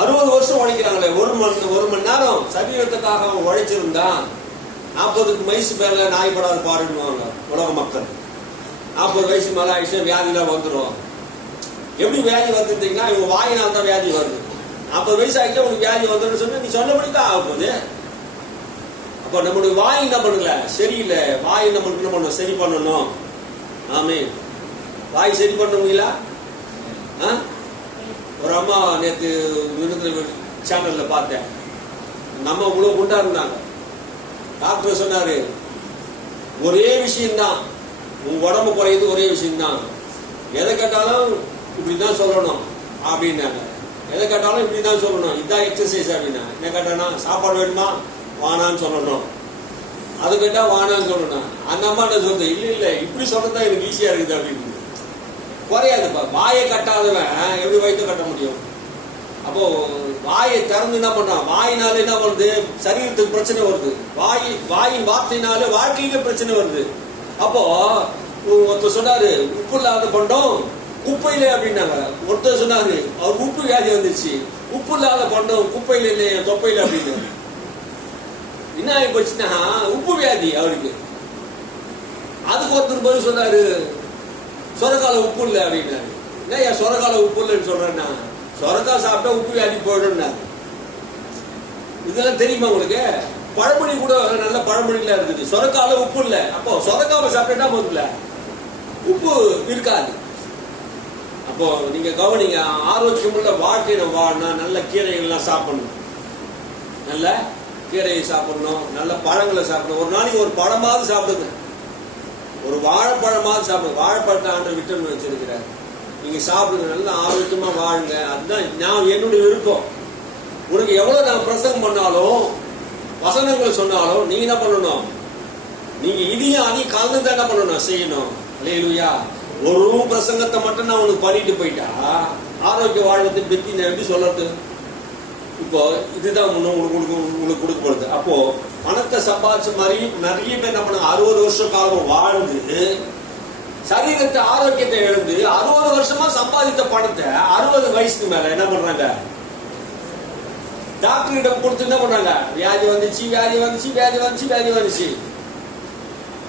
60 வருஷம் உழைக்கிறாங்களே, 1 மணி நேரம் சரீரத்துக்காக அவங்க உழைச்சிருந்தா 40 வயசு மேல நாய்படாது பாருன்னுவாங்க உலக மக்கள். 40 வயசு மேல ஆயிடுச்சு வியாதிலாம் வந்துடும். எப்படி வியாதி வந்துட்டீங்கன்னா இவங்க வாயினால் தான் வியாதி வருது. 40 வயசு ஆகிட்டு உனக்கு வியாதி வந்துடும் சொன்னா நீ சொன்னபடி தான் ஆக போகுது. அப்ப நம்மளுடைய வாய் என்ன பண்ணல, சரியில்லை. வாய் நம்மளுக்கு என்ன பண்ணணும்? சரி பண்ணணும். ஆமே. வாய் சரி பண்ண முடியல. ஒரு அம்மா நேற்று சேனல்ல பார்த்தேன். நம்ம இவ்வளவு குண்டா இருந்தாங்க. டாக்டர் சொன்னாரு, ஒரே விஷயம்தான், உங்க உடம்பு குறையுது, ஒரே விஷயம்தான். எதை கேட்டாலும் இப்படிதான் சொல்லணும் அப்படின்னாங்க. எதை கேட்டாலும் இப்படிதான் சொல்லணும், இதுதான் எக்ஸசைஸ் அப்படின்னா. என்ன கேட்டானா, சாப்பாடு வேணுமா, வானான்னு சொல்லணும். அது கேட்டா வானான்னு சொல்லணும். அந்த அம்மா என்ன சொல்றது? இல்ல இப்படி சொல்றதுதான் எனக்கு ஈஸியா இருக்குது அப்படின்னு. குறையாதுப்பா. வாயை கட்டாதவன் எப்படி வயிற்று கட்ட முடியும்? அப்போ வாயை திறந்து என்ன பண்றான்? வாயினால என்ன வருது? சரீரத்துக்கு பிரச்சனை வருது. வாயின் வார்த்தையினால வாழ்க்கையில பிரச்சனை வருது. அப்போ ஒருத்தர் சொன்னாரு, உப்பு இல்லாத பண்டம் குப்பையில அப்படின்னாங்க. ஒருத்தர் சொன்னாரு, அவர் உப்பு வியாதி வந்துச்சு, உப்பு இல்லாத பண்டம் குப்பையில இல்லையா தொப்பையில அப்படின்னு. என்ன ஆகி போச்சுன்னா உப்பு வியாதி அவருக்கு. அதுக்கு ஒருத்தர் பதில் சொன்னாரு, சொரக்கால உப்பு இல்லை அப்படின்னாரு. என்ன சொரக்கால உப்பு இல்லைன்னு சொல்றேன்னா, சொரக்கா சாப்பிட்டா உப்பு வியாதி போயிடும். இதெல்லாம் தெரியுமா உங்களுக்கு? பழமொழி கூட நல்ல பழமொழிலாம் இருக்குது. சொரக்கால உப்பு இல்லை. அப்போ சொரக்காவை சாப்பிட்டா போதுல உப்பு இருக்காது. அப்போ நீங்க கவனிங்க, ஆரோக்கியமுள்ள வாழ்க்கையை வாழனா நல்ல கீரைகள்லாம் சாப்பிடணும், நல்ல கீரையை சாப்பிடணும், நல்ல பழங்களை சாப்பிடணும். ஒரு நாளைக்கு ஒரு பழமாவது சாப்பிடுங்க, ஒரு வாழைப்பழமாவது சாப்பிடுங்க. வாழைப்பழத்தை ஆண்டு விட்டமின் வச்சிருக்கிறார். நீங்க சாப்பிடுங்க, நல்லா ஆரோக்கியமா வாழுங்க. அதுதான் நான் என்னுடைய விருப்பம். உனக்கு எவ்வளவு நான் பிரசங்கம் பண்ணாலும் வசனங்கள் சொன்னாலும் நீங்க என்ன பண்ணணும்? நீங்க இதையும் அதையும் கலந்து என்ன பண்ணணும், செய்யணும். அல்லேலூயா. ஒரு பிரசங்கத்தை மட்டும் நான் உனக்கு பண்ணிட்டு போயிட்டா ஆரோக்கிய வாழ்வத்தை பத்தி நான் எப்படி சொல்றது? இப்போ இதுதான் உங்களுக்கு கொடுக்கப்படுது. அப்போ பணத்தை சம்பாதிச்ச மாதிரி நிறைய பேர் என்ன பண்ண 60 வருஷ காலம் வாழ்ந்து சரீரத்தை ஆரோக்கியத்தை எழுந்து 60 வருஷமா சம்பாதித்த பணத்தை 60 வயசுக்கு மேல என்ன பண்றாங்க? டாக்டரிடம் கொடுத்து என்ன பண்றாங்க? வியாதி வந்துச்சு.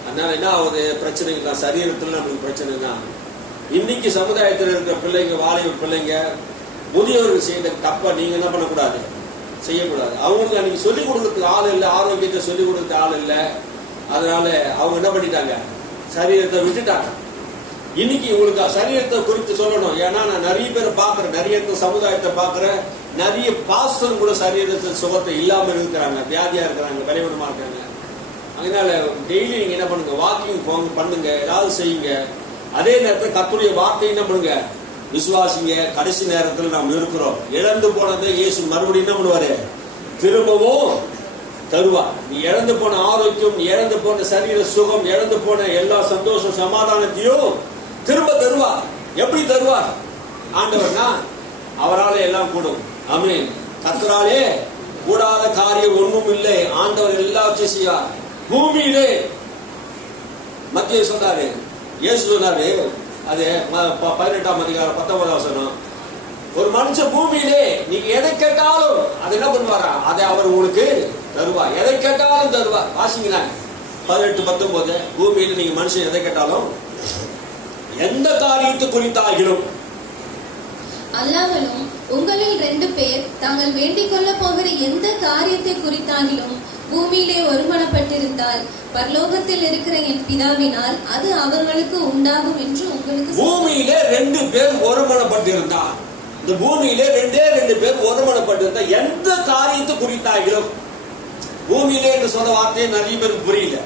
அதனால என்ன ஆகுது? பிரச்சனைகள் தான் சரீரத்துல நமக்கு பிரச்சனை தான். இன்னைக்கு சமுதாயத்தில் இருக்கிற பிள்ளைங்க, வாலிப பிள்ளைங்க, முதியோர்கள் செய்யற தப்ப நீங்க என்ன பண்ணக்கூடாது, செய்யக்கூடாது. அவங்களுக்கு அன்னைக்கு சொல்லிக் கொடுக்கறதுக்கு ஆள் இல்லை, ஆரோக்கியத்தை சொல்லிக் கொடுக்கறதுக்கு ஆள் இல்லை. அதனால அவங்க என்ன பண்ணிட்டாங்க? சரீரத்தை விட்டுட்டாங்க. இன்னைக்கு உங்களுக்கு சரீரத்தை குறித்து சொல்லணும். ஏன்னா நான் நிறைய பேரை பாக்குறேன், நிறைய சமுதாயத்தை பாக்குறேன். நிறைய பாஸ்டர் கூட சரீரத்தில் சுகத்தை இல்லாம இருக்கிறாங்க, வியாதியா இருக்கிறாங்க, பலவீனமா இருக்காங்க. அதனால டெய்லி நீங்க என்ன பண்ணுங்க? வாக்கிங் போங்க, பண்ணுங்க, ஏதாவது செய்யுங்க. அதே நேரத்தில் கர்த்தருடைய வார்த்தை என்ன பண்ணுங்க? விசுவாசிங்க. கடைசி நேரத்தில் நாம் இருக்கிறோம். இழந்து போனதை இயேசு மறுபடியும் என்ன பண்ணுவாரு? திரும்பவும் தருவார். நீ இழந்து போன ஆரோக்கியம், நீ இழந்து போன சரீர சுகம், இழந்து போன எல்லா சந்தோஷம் சமாதானத்தையும் திரும்ப தருவார். எப்படி தருவார்? ஆண்டவர்னா அவராலே எல்லாம் கூடும். ஆமென். கர்த்தராலே கூடாத காரியம் ஒன்றும் இல்லை. ஆண்டவர் எல்லாவற்றையும் செய்வார். பூமியிலே மத்திய சொன்னாரு, இயேசு சொன்னாரு, அது 18ஆம் அதிகாரம் 19ஆம் வசனம். ஒரு மனுஷன் பூமியிலே நீங்க எதை கேட்டாலும் அதை என்ன பண்ணுவாரா? அதை அவர் உங்களுக்கு தருவார். எதை கேட்டாலும் தருவார். வாசிங்களா 18-19. பூமியில நீங்க மனுஷன் எதை கேட்டாலும் எந்த காரியத்தை குறித்தாகிலும் அல்லாமலும் உங்களில் 2 பேர் தாங்கள் வேண்டிக் கொள்ள போகிற எந்த காரியத்தை குறித்தாகிலும் பூமியிலே ஒருமனப்பட்டிருந்தால் பரலோகத்தில் இருக்கிற என் பிதாவினால் அது அவர்களுக்கு உண்டாகும் என்று உங்களுக்கு. பூமியிலே 2 பேர் ஒருமனப்பட்டிருந்தால், இந்த பூமியிலே 2 பேர் ஒருமனப்பட்டிருந்தா எந்த காரியத்தை குறித்தாகிலும். பூமியிலே என்று சொன்ன வார்த்தையை நிறைய பேருக்கு புரியல.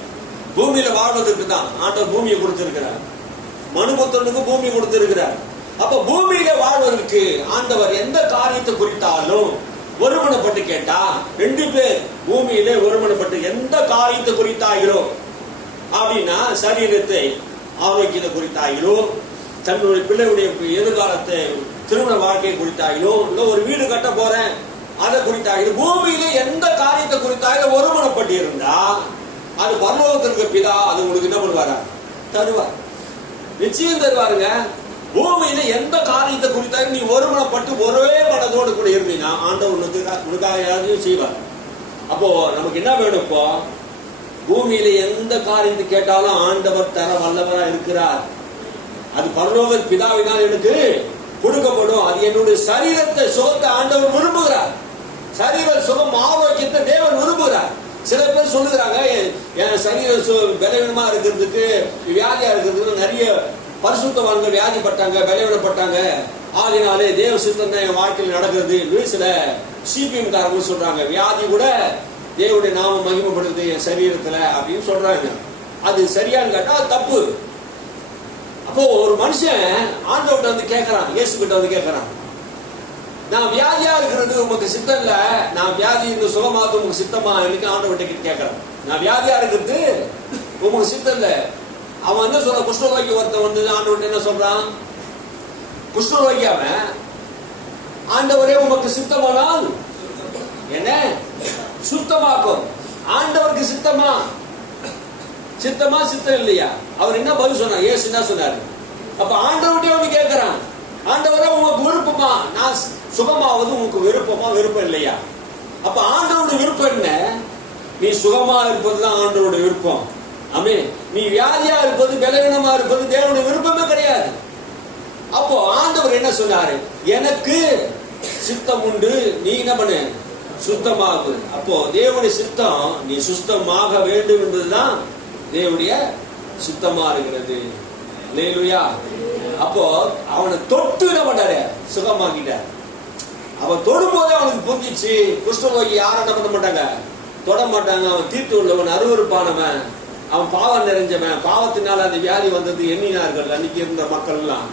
பூமியில வாழ்வதற்கு தான் ஆண்டவர் பூமியை கொடுத்திருக்கிறார். மனுபுத்திரனுக்கு பூமி கொடுத்திருக்கிறார். அப்ப பூமியில வாழ்வதற்கு ஆண்டவர் எந்த காரியத்தை குறித்தாலும் ஒருமனப்பட்டு கேட்டா 2 பேர் பூமியிலே ஒருமனப்பட்டு எந்த காரியத்தை குறித்தாகிலும் அப்படின்னா சரீரத்தை ஆரோக்கியத்தை குறித்தாகிலும், தன்னுடைய பிள்ளையுடைய எதிர்காலத்தை திருமண வாழ்க்கையை குறித்தாகிலும், இல்ல ஒரு வீடு கட்ட போறேன் அதை குறித்தாகிலும், பூமியிலே எந்த காரியத்தை குறித்தாகிலும் ஒருமனப்பட்டு இருந்தா அது பரலோகத்திற்கு பிதா அது உங்களுக்கு என்ன பண்ணுவாரா? தருவார். நிச்சயம் தருவாருங்க. பூமியில எந்த காரியத்தை குறித்தாலும் நீ ஒருமனப்பட்டு ஒரே மனதோடு கூட இருந்தீங்கன்னா ஆண்டவர் உனக்காக யாரையும் செய்வார். அப்போ நமக்கு என்ன வேணும்? இப்போ பூமியில எந்த காரியத்தை கேட்டாலும் ஆண்டவர் தர வல்லவரா இருக்கிறார். அது பரலோக பிதாவினால் எனக்கு கொடுக்கப்படும். அது என்னுடைய சரீரத்தை சுகத்தை ஆண்டவர் விரும்புகிறார். சரீர சுகம் ஆரோக்கியத்தை தேவன் விரும்புகிறார். சில பேர் சொல்லுகிறாங்க, என் சரீர பலவீனமா இருக்கிறதுக்கு, வியாதியா இருக்கிறதுக்கு நிறைய பரிசுத்தவான்கள் வியாதிப்பட்டாங்க, பலவீனப்பட்டாங்க, ஆகினாலே தேவ சித்தம் தான் என் வாழ்க்கையில் நடக்கிறது. சில சிபிஎம் காரங்க சொல்றாங்க, வியாதி கூட தேவனுடைய நாமம் மகிமைப்படுது என் சரீரத்துல அப்படின்னு சொல்றாங்க. அது சரியான்னு கேட்டா தப்பு. அப்போ ஒரு மனுஷன் ஆண்டவர்கிட்ட வந்து கேட்கறான், இயேசு கிட்ட வந்து கேட்கறான், நான் வியாதியா இருக்கிறது உமக்கு சித்தம் இல்ல, நான் வியாதி இந்த சுகமாவது உமக்கு சித்தமா? எனக்கு ஆண்டவர்கிட்ட கேட்கறான். நான் வியாதியா இருக்கிறது உமக்கு சித்தம் இல்ல. அவன் என்ன சொல்ற? குஷ்டரோகி ஒருத்தன் வந்து ஆண்டவர்கிட்ட என்ன சொல்றான்? குஷ்டரோகி அவன், ஆண்டவரே உமக்கு சித்தமானால் என்ன சுத்தமாக்கும். ஆண்டவருக்கு சித்தமா? சித்தமா சித்தம் இல்லையா? அவர் என்ன பதில் சொன்னார்? இயேசு என்ன சொன்னாரு? அப்ப ஆண்டவர்கிட்ட வந்து கேட்கிறான், ஆண்டவரே உங்களுக்கு விருப்பமா? நான் சுகமாவது உங்களுக்கு விருப்பமா? விருப்பம் இல்லையா? அப்ப ஆண்டவருடைய விருப்பம் என்ன? நீ சுகமா இருப்பதுதான் ஆண்டவருடைய விருப்பம். ஆமே. நீ வியாதியா இருப்பது, பலவீனமா இருப்பது தேவனுடைய விருப்பமே கிடையாது. அப்போ ஆண்டவர் என்ன சொன்னாரு? எனக்கு சித்தம் உண்டு, நீ என்ன பண்ணு? சுத்தமாகு. அப்போ தேவனுடைய சித்தம் நீ சுத்தமாக வேண்டும் என்பதுதான் தேவனுடைய சித்தமா இருக்கிறது. அல்லேலூயா. அப்போ அவனை தொட்டு என்ன பண்ணாரு? சுகமாக்கிட்டார். அவன் தொடும்போதே அவனுக்கு புரிஞ்சிச்சு. குஷ்டரோகி யாரும் என்ன பண்ண மாட்டாங்க? தொட மாட்டாங்க. அவன் தீர்த்து உள்ளவன், அருவருப்பானவன், அவன் பாவம் நிறைஞ்சவன், பாவத்தினால அந்த வியாதி வந்தது எண்ணினார்கள் அன்னைக்கு இருந்த மக்கள் எல்லாம்.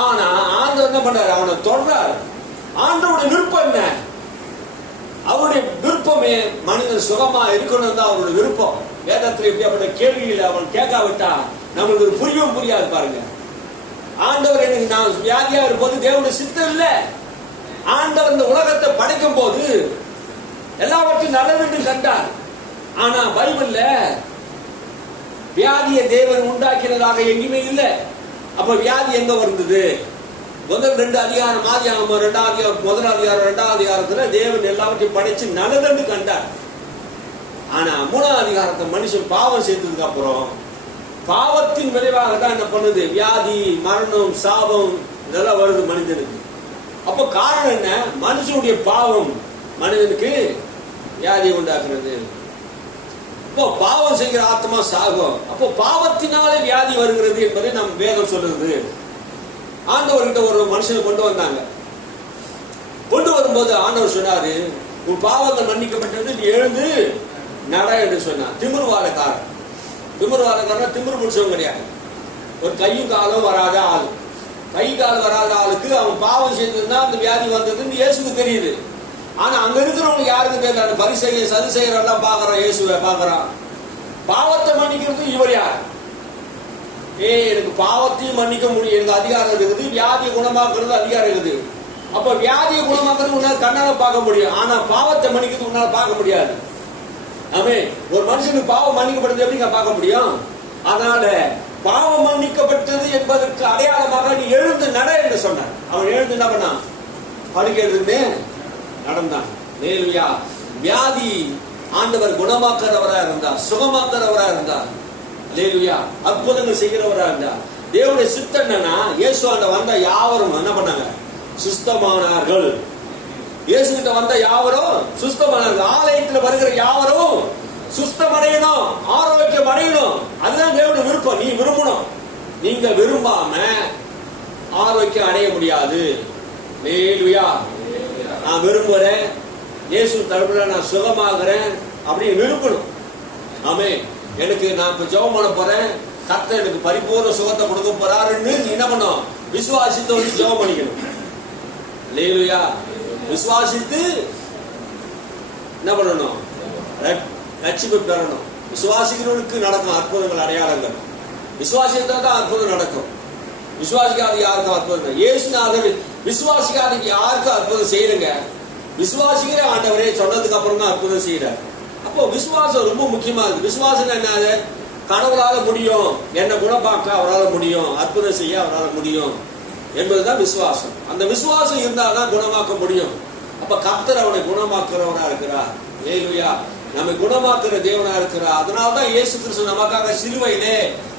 ஆனா ஆண்டவர் என்ன பண்றாரு? அவனை தொடர்றாரு. ஆண்டவருடைய விருப்பம் என்ன? அவருடைய விருப்பமே மனிதன் சுகமா இருக்கணும் தான் அவருடைய விருப்பம். வேதத்தில் எப்படிப்பட்ட கேள்வியில் அவன் கேட்காவிட்டா நம்மளுக்கு ஒரு புரியவும் புரியாது. பாருங்க, ஆண்டவர் எனக்கு நான் வியாதியா இருப்பது தேவனுடைய சித்தம் இல்ல. ஆண்டவர் இந்த உலகத்தை படைக்கும் போது எல்லாவற்றையும் நல்லதென்று கண்டார். ஆனா பைபிள்ல வியாதியை தேவன் உண்டாக்கினதாக எங்கேயுமே இல்லை. அப்ப வியாதி எங்க வந்தது? முதல் 2 அதிகாரம் ஆதியாகமம் 2ஆம் அதிகாரம் 1ஆம் அதிகாரம் 2ஆம் அதிகாரத்துல தேவன் எல்லாவற்றையும் படைச்சு நல்லதென்று கண்டார். ஆனா 3ஆம் அதிகாரத்தை மனுஷன் பாவம் செய்ததுக்கு அப்புறம் பாவத்தின் விளைவாக தான் என்ன பண்ணுது? வியாதி, மரணம், சாபம் இதெல்லாம் வருது மனிதனுக்கு. அப்ப காரணம் என்ன? மனுஷனுடைய பாவம் மனிதனுக்கு வியாதியை உண்டாக்குறது. இப்போ பாவம் செய்கிற ஆத்மா சாகும். அப்போ பாவத்தினாலே வியாதி வருகிறது என்பதை நம் வேதம் சொல்லுது. ஆண்டவர்கிட்ட ஒரு மனுஷனை கொண்டு வந்தாங்க. கொண்டு வரும்போது ஆண்டவர் சொன்னாரு, உன் பாவங்கள் மன்னிக்கப்பட்டது, நீ எழுந்து நட என்று சொன்னார். திமிர்வாதக்காரன். திமிர்வாதக்காரன் திமிர் முடிச்சவங்க கிடையாது. ஒரு கையும் காலும் வராத ஆளு. கை கால் வராத ஆளுக்கு அவன் பாவம் செய்ததுன்னா அந்த வியாதி வந்ததுன்னு இயேசுக்கு தெரியுது. ஆனா அங்க இருக்கிறவங்க யாருக்கு தெரியல. பரிசேயர் சதுசேயர் எல்லாம் பாக்குறான், இயேசுவை பாக்குறான். பாவத்தை மன்னிக்கிறது இவர் யார்? எனக்கு பாவத்தையும் மன்னிக்க முடியும், எனக்கு அதிகாரம் இருக்குது. வியாதியை குணமாக்குறது அதிகாரம் இருக்குது. அப்ப வியாதியை குணமாக்குறது உன்னால கண்ணால பார்க்க முடியும், ஆனா பாவத்தை மன்னிக்கிறது உன்னால பார்க்க முடியாது. ஆமே, ஒரு மனுஷனுக்கு பாவம் மன்னிக்கப்படுறது எப்படி பார்க்க முடியும்? அதனால பாவம் மன்னிக்கப்பட்டது என்பதற்கு அடையாளமாக நீ எழுந்து நட என்று சொன்னார். அவன் எழுந்து என்ன பண்ணான்? படுக்கை எழுந்து நடந்தான். ஹல்லேலூயா. வியாதி ஆண்டவர் குணமாக்குறவரா இருந்தார், சுகமாக்குறவரா இருந்தார். ஹல்லேலூயா. அற்புதங்கள் செய்கிறவரா இருந்தார். தேவனுடைய சித்தம் என்னன்னா, இயேசு ஆண்ட வந்த யாவரும் என்ன பண்ணாங்க? சுஸ்தமானார்கள். இயேசு கிட்ட வந்த யாவரும் சுஸ்தமானார்கள். ஆலயத்தில் வருகிற யாவரும் சுஸ்தமடையணும், ஆரோக்கியம் அடையணும். அதுதான் தேவனுடைய விருப்பம். நீ விரும்பணும். நீங்க விரும்பாம ஆரோக்கியம் அடைய முடியாது. ஹல்லேலூயா. நான் விரும்புறேன், இயேசு தரப்புல நான் சுகமாகிறேன் அப்படின்னு விரும்பணும். ஆமே, எனக்கு நான் இப்ப ஜெபம் பண்ண போறேன், கர்த்தர் எனக்கு பரிபூர்ண சுகத்தை கொடுக்க போறாருன்னு நீ என்ன பண்ணும்? விசுவாசித்து வந்து ஜெபம் பண்ணிக்கணும். ஹல்லேலூயா. விசுவாசித்து என்ன பண்ணணும்? ரட்சிப்பு பெறணும். விசுவாசிக்கிறவனுக்கு நடக்கும் அற்புதங்கள், அடையாளங்கள். விசுவாசித்தா தான் அற்புதம் நடக்கும். விசுவாசிக்காத யாருக்கும் அற்புதம். இயேசுநாதர் விசுவாசிக்காத யாருக்கும் அற்புதம் செய்யறங்க. விசுவாசிக்கிற ஆண்டவரே சொன்னதுக்கு அப்புறம் தான் அற்புதம் செய்யறாரு. அப்போ விசுவாசம் ரொம்ப முக்கியமா இருக்கு. விசுவாசம் என்னது? கடவுளால முடியும், என்னை குணமாக்க அவரால் முடியும், அற்புதம் செய்ய அவரால் முடியும் என்பதுதான் விசுவாசம். அந்த விசுவாசம் இருந்தால்தான் குணமாக்க முடியும். அப்ப கர்த்தர் அவனை குணமாக்குறவரா இருக்கிறார். ஹல்லேலூயா. நம்மை குணமாக்குற தேவனா இருக்கிறார். அதனால்தான் இயேசு கிறிஸ்து நமக்காக சிலுவையிலே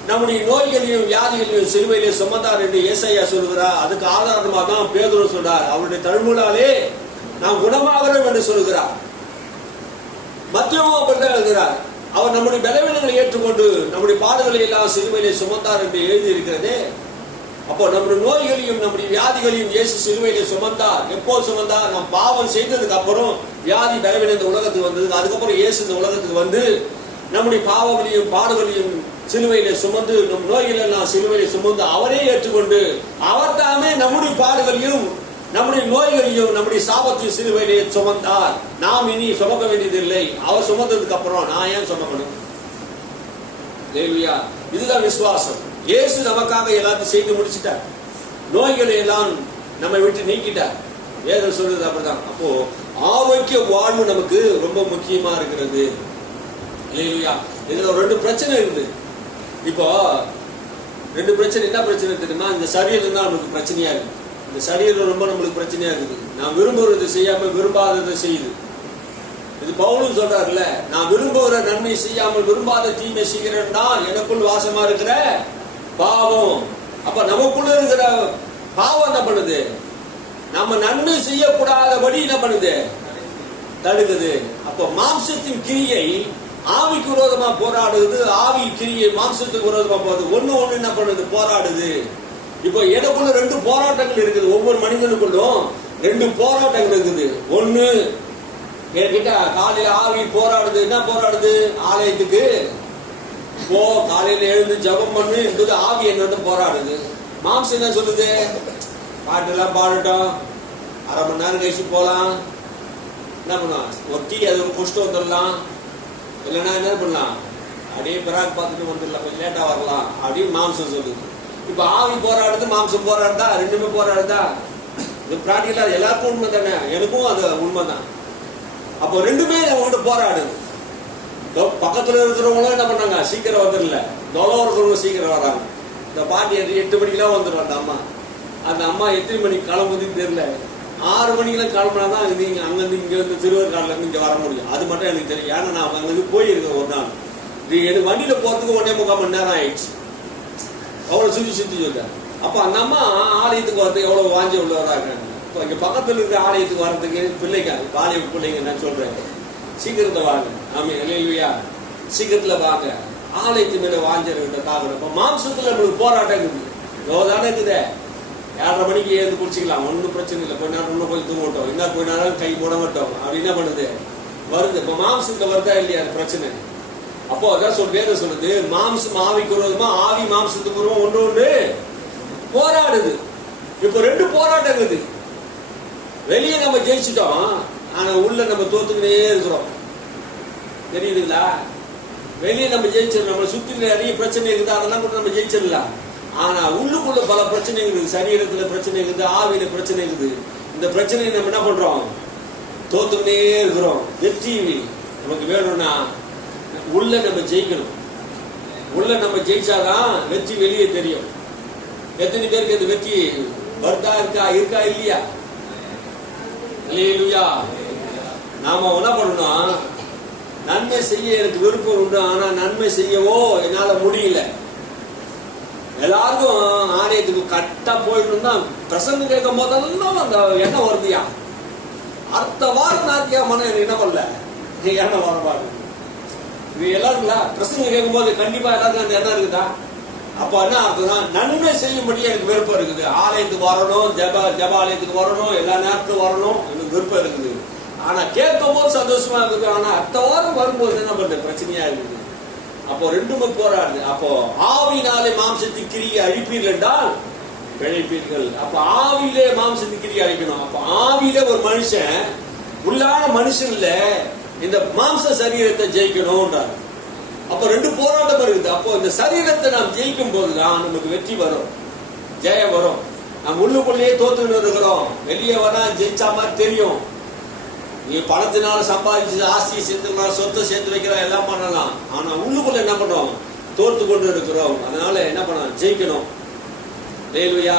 நம்முடைய நோய்களையும் வியாதிகளையும் சிலுவையிலே சுமந்தார் என்று ஏசாயா சொல்கிறார். அதுக்கு ஆதாரமா தான் பேதுரு சொல்றார், அவருடைய தழும்புகளாலே நாம் குணமாகிறோம் என்று சொல்கிறார். மத்தேயும் அப்படித்தான் எழுதுகிறார். அவர் நம்முடைய பலவீனங்களை ஏற்றுக்கொண்டு நம்முடைய பாடுகளை எல்லாம் சிலுவையிலே சுமந்தார் என்று எழுதி இருக்கிறதே. அப்போ நம்முடைய நோய்களையும் நம்முடைய வியாதிகளையும் இயேசு சிலுவையிலே சுமந்தார். எப்போ சுமந்தார்? நாம் பாவம் செய்ததுக்கு அப்புறம் வியாதி பலவீனம் இந்த உலகத்துக்கு வந்தது. அதுக்கப்புறம் இயேசு இந்த உலகத்துக்கு வந்து நம்முடைய பாவங்களையும் பாடுகளையும் சிலுவையிலே சுமந்து, நம் நோய்கள் எல்லாம் சிலுவையிலே சுமந்து அவரே ஏற்றுக்கொண்டு அவர் தாமே நம்முடைய பாடுகளையும் நம்முடைய நோய்களையும் நம்முடைய சாபத்தையும் சிலுவையிலே சுமந்தார். நாம் இனி சுமக்க வேண்டியதில்லை. அவர் சுமந்ததுக்கு அப்புறம் நான் ஏன் சுமக்கணும்? ஹல்லேலூயா. இதுதான் விசுவாசம். இயேசு நமக்காக எல்லாத்தையும் செய்து முடிச்சிட்டார். நோய்களை எல்லாம் நம்மை விட்டு நீக்கிட்டார். வேதம் சொல்றது அப்படிதான். அப்போ ஆரோக்கிய வாழ்வு நமக்கு ரொம்ப முக்கியமா இருக்கிறது. ஹல்லேலூயா. இதுல 2 பிரச்சனை இருக்குது. இப்போ 2 பிரச்சனை. என்ன பிரச்சனை தெரியுமா? இந்த சரீரம் தான் நமக்கு பிரச்சனையா இருக்கு. இந்த சரீரம் ரொம்ப நம்மளுக்கு பிரச்சனையா இருக்குது. நான் விரும்புறது செய்யாம விரும்பாததை செய்யுது. இது பவுலும் சொல்றாருல்ல, நான் விரும்புகிற நன்மை செய்யாமல் விரும்பாத தீமை செய்கிறேன்னா எனக்குள் வாசமா இருக்கிற பாவம். அப்ப நமக்குள்ள இருக்கிற பாவம் என்ன பண்ணுது? நம்ம நன்மை செய்யக்கூடாதபடி என்ன பண்ணுது? தடுக்குது. அப்ப மாம்சத்தின் கிரியை ஆவிக்கு விரோதமா போராடுது, ஆவி கிரியை மாம்சத்துக்கு விரோதமா போகுது. ஒண்ணு என்ன பண்ணுது? போராடுது. இப்போ எனக்குள்ள 2 போராட்டங்கள் இருக்குது. ஒவ்வொரு மனிதனுக்குள்ளும் 2 போராட்டங்கள் இருக்குது. ஒண்ணு, என்கிட்ட காலையில ஆவி போராடுது. என்ன போராடுது? ஆலயத்துக்கு போ, காலையில எழுந்து ஜபம் பண்ணு என்பது ஆவி என்னன்னு போராடுது. மாம்சம் என்ன சொல்லுது? பாட்டெல்லாம் பாடட்டும், அரை மணி நேரம் கழிச்சு போகலாம், என்ன பண்ணலாம், ஒரு டீ அது ஒரு குஷ்டம் வந்துடலாம், இல்லைன்னா என்ன பண்ணலாம், அப்படியே பிராக் பார்த்துட்டு வந்துடலாம், கொஞ்சம் லேட்டாக வரலாம் அப்படின்னு மாம்சம் சொல்லுது. இப்போ ஆவி போராடுது, மாம்சம் போராடுதா, ரெண்டுமே போராடுதா? இது பிராக்டிக்கலாக எல்லாருக்கும் உண்மை தானே, எனக்கும் அது உண்மை தான். அப்போ ரெண்டுமே அவங்கள்ட்ட போராடுது. பக்கத்தில் இருக்கிறவங்களும் என்ன பண்ணாங்க, சீக்கிரம் வந்துடல, தொலை இருக்கிறவங்க சீக்கிரம் வராங்க. இந்த பாட்டி 8 மணிக்கெல்லாம் வந்துடும் அந்த அம்மா எத்தனை மணிக்கு கிளம்புதுன்னு தெரியல. 6 மணிக்கெல்லாம் கிளம்புனா தான் நீங்க அங்கேருந்து இங்கே வந்து திருவேற்காடுலேருந்து இங்கே வர முடியும். அது மட்டும் எனக்கு தெரியும். ஏன்னா நான் அங்கேருந்து போயிருக்கேன் ஒரு நாள். எனக்கு வண்டியில் போகிறதுக்கு 1.25 மணி நேரம் ஆயிடுச்சு. அவ்வளோ சுற்றி சொல்ல. அப்போ அந்த அம்மா ஆலயத்துக்கு வரதுக்கு எவ்வளோ வாஞ்சி உள்ளவராங்க. இப்போ இங்கே பக்கத்தில் இருக்கிற ஆலயத்துக்கு வர்றதுக்கு ஆலய பிள்ளைங்க நான் சொல்கிறேன், சீக்கிரத்தை வாங்க. ஆமாம், இல்லையா, சீக்கிரத்தில் வாங்க. ஆலயத்து மேலே வாஞ்சிருக்கிட்ட தாக்கணும். இப்போ மாம்சத்தில் நம்மளுக்கு போராட்டம் இருக்குது, எவ்வளோதானே இருக்குதே. 7:30 மணிக்கு ஏந்து குடிச்சிக்கலாம், ஒன்றும் பிரச்சனை இல்லை. கொஞ்ச நேரம் இன்னும் கொஞ்சம் தூங்கட்டும், இன்னும் கொஞ்ச நேரம் கை போட மாட்டோம், அப்படி என்ன பண்ணுது, வருது. இப்போ மாம்சத்தில் வருதா இல்லையா அது பிரச்சனை. அப்போ அதான் வேதம் சொல்லுது, மாம்சம் ஆவிக்கு விரோதமா, ஆவி மாம்சத்துக்கு விரோதமா ஒன்று போராடுது. இப்போ 2 போராட்டம் இருக்குது. வெளியே நம்ம ஜெயிச்சிட்டோம், ஆனா உள்ள நம்ம தோத்துக்கிட்டே இருக்கிறோம். தெரியுதுங்களா? வெளியே நம்ம ஜெயிச்சிடலாம், நம்ம சுத்தி நிறைய பிரச்சனை இருக்குது, அதெல்லாம் கூட நம்ம ஜெயிச்சிடலாம். ஆனா உள்ளுக்குள்ள பல பிரச்சனை இருக்குது. சரீரத்துல பிரச்சனை இருக்குது, ஆவியில பிரச்சனை இருக்குது. இந்த பிரச்சனையை நம்ம என்ன பண்றோம், தோத்துக்கிட்டே இருக்கிறோம். வெற்றி நமக்கு வேணும்னா உள்ள நம்ம ஜெயிக்கணும். உள்ள நம்ம ஜெயிச்சாதான் வெற்றி வெளியே தெரியும். எத்தனை பேருக்கு இந்த வெற்றி வருதா, இருக்கா இல்லையா? அல்லேலூயா. நாம என்ன பண்ணணும், நன்மை செய்ய எனக்கு விருப்பம் உண்டு, ஆனா நன்மை செய்யவோ என்னால முடியல. எல்லாருக்கும் ஆலயத்துக்கு கரெக்டா போயிட்டு தான் பிரசங்கம் கேட்கும் போதெல்லாம் அந்த எண்ணம் வருதுயா. அடுத்த வாரம் ஞாயிற்றுக்கிழமை எனக்கு என்ன பண்ணல, எண்ணம் வரப்பாரு. இது எல்லாருங்களா பிரசங்கம் கேட்கும் போது கண்டிப்பா எல்லாருக்கும் அந்த எண்ணம் இருக்குதா? அப்ப என்ன அர்த்தம்னா, நன்மை செய்யும்படி எனக்கு விருப்பம் இருக்குது. ஆலயத்துக்கு வரணும், ஜப ஆலயத்துக்கு வரணும், எல்லா நேரத்துக்கும் வரணும், எனக்கு விருப்பம் இருக்குது. ஆனா கேட்கும் போது சந்தோஷமா இருக்குது. ஆனா அடுத்த வாரம் வரும்போது என்ன பண்றது, பிரச்சனையா இருக்குது. அப்போ 2மே போராடுது. அப்போ ஆவினாலே மாம்சத்தின் கிரியை அழிப்பீர்கள் என்றால் பிழைப்பீர்கள். அப்ப ஆவியிலே மாம்சத்தின் கிரியை அழிக்கணும். அப்ப ஆவியிலே ஒரு மனுஷன், உள்ளான மனுஷன்ல இந்த மாம்ச சரீரத்தை ஜெயிக்கணும்ன்றார். அப்ப 2 போராட்டம் இருக்குது. அப்போ இந்த சரீரத்தை நாம் ஜெயிக்கும் போதுதான் நமக்கு வெற்றி வரும், ஜெயம் வரும். நாம் உள்ளுக்குள்ளேயே தோத்துக்கிட்டு இருக்கிறோம், வெளியே வர ஜெயிச்சா மாதிரி தெரியும். நீ பணத்தினால சம்பாதிச்சு ஆஸ்தியை சேர்த்துக்கலாம், சொத்தை சேர்த்து வைக்கலாம், எல்லாம் பண்ணலாம். ஆனா உள்ளுக்குள்ள என்ன பண்றோம், தோர்த்து கொண்டு இருக்கிறோம். அதனால என்ன பண்ணலாம், ஜெயிக்கணும். அல்லேலூயா.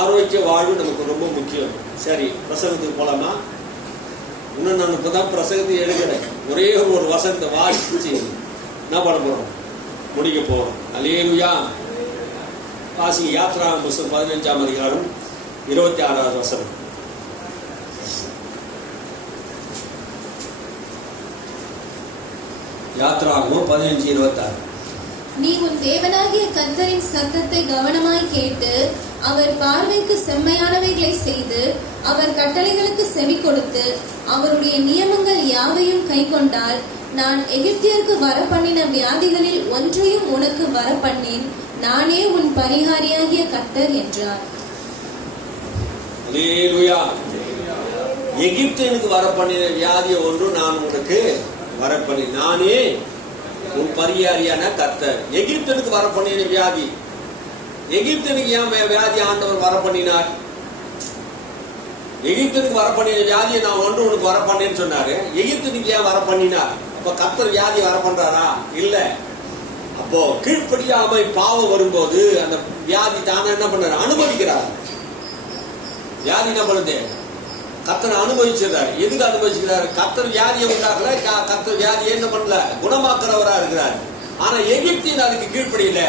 ஆரோக்கிய வாழ்வு நமக்கு ரொம்ப முக்கியம். சரி, பிரசங்கத்துக்கு போலாமா? இன்னும் நான் இப்பதான் பிரசங்கத்தை எடுக்கிறேன். ஒரே ஒரு வசனத்தை வாசிச்சு என்ன பண்ண போறோம், முடிக்க போறோம். அல்லேலூயா. வாசிங்க, யாத்ராகமம் புத்தகம் 15ஆம் அதிகாரம் 26வது வசனம். யாத்ராகமம் 15:26. நீ உன் தேவனாகிய கர்த்தரின் சத்தத்தை கவனமாய் கேட்டு அவர் பார்வைக்கு செம்மையானவைகளை செய்து அவர் கட்டளைகளுக்கு செவி கொடுத்து அவருடைய நியமங்கள் யாவையும் கைக்கொண்டால் நான் எகிப்தியருக்கு வரப்பண்ணின வியாதிகளில் ஒன்றையும் உனக்கு வரப்பண்ணேன். நானே உன் பரிகாரியாகிய கர்த்தர் என்றார். அல்லேலூயா. எகிப்தியனுக்கு வரப்பண்ணின வியாதியை ஒன்று நான் உனக்கு வரப்பண்ணி, நானே உன் பரிகாரியான கர்த்தர். எகிப்தியனுக்கு வரப்பண்ணின வியாதி, எகிப்தியனுக்கு ஏன் வியாதி ஆண்டவர் வரப்பண்ணினார்? எகிப்தியனுக்கு வரப்பண்ணின வியாதியை நான் ஒன்று உனக்கு வரப்பண்ணேன்னு சொன்னாரு. எகிப்தியனுக்கு ஏன் வரப்பண்ணினார்? அப்ப கர்த்தர் வியாதி வரப்பண்றாரா? இல்ல. அப்போ கீழ்ப்படியாமை பாவம் வரும்போது அந்த வியாதி தானே என்ன பண்றாரு, அனுபவிக்கிறார். வியாதி என்ன பண்ணுது, கர்த்தர் அனுபவிச்சிருக்காரு. எதுக்கு அனுபவிச்சுக்கிறாரு? கர்த்தர் வியாதியை உண்டாக்கல, கர்த்தர் வியாதியை என்ன பண்ணல, குணமாக்குறவரா இருக்கிறார். ஆனா எகிப்தியன் அதுக்கு கீழ்ப்படியில.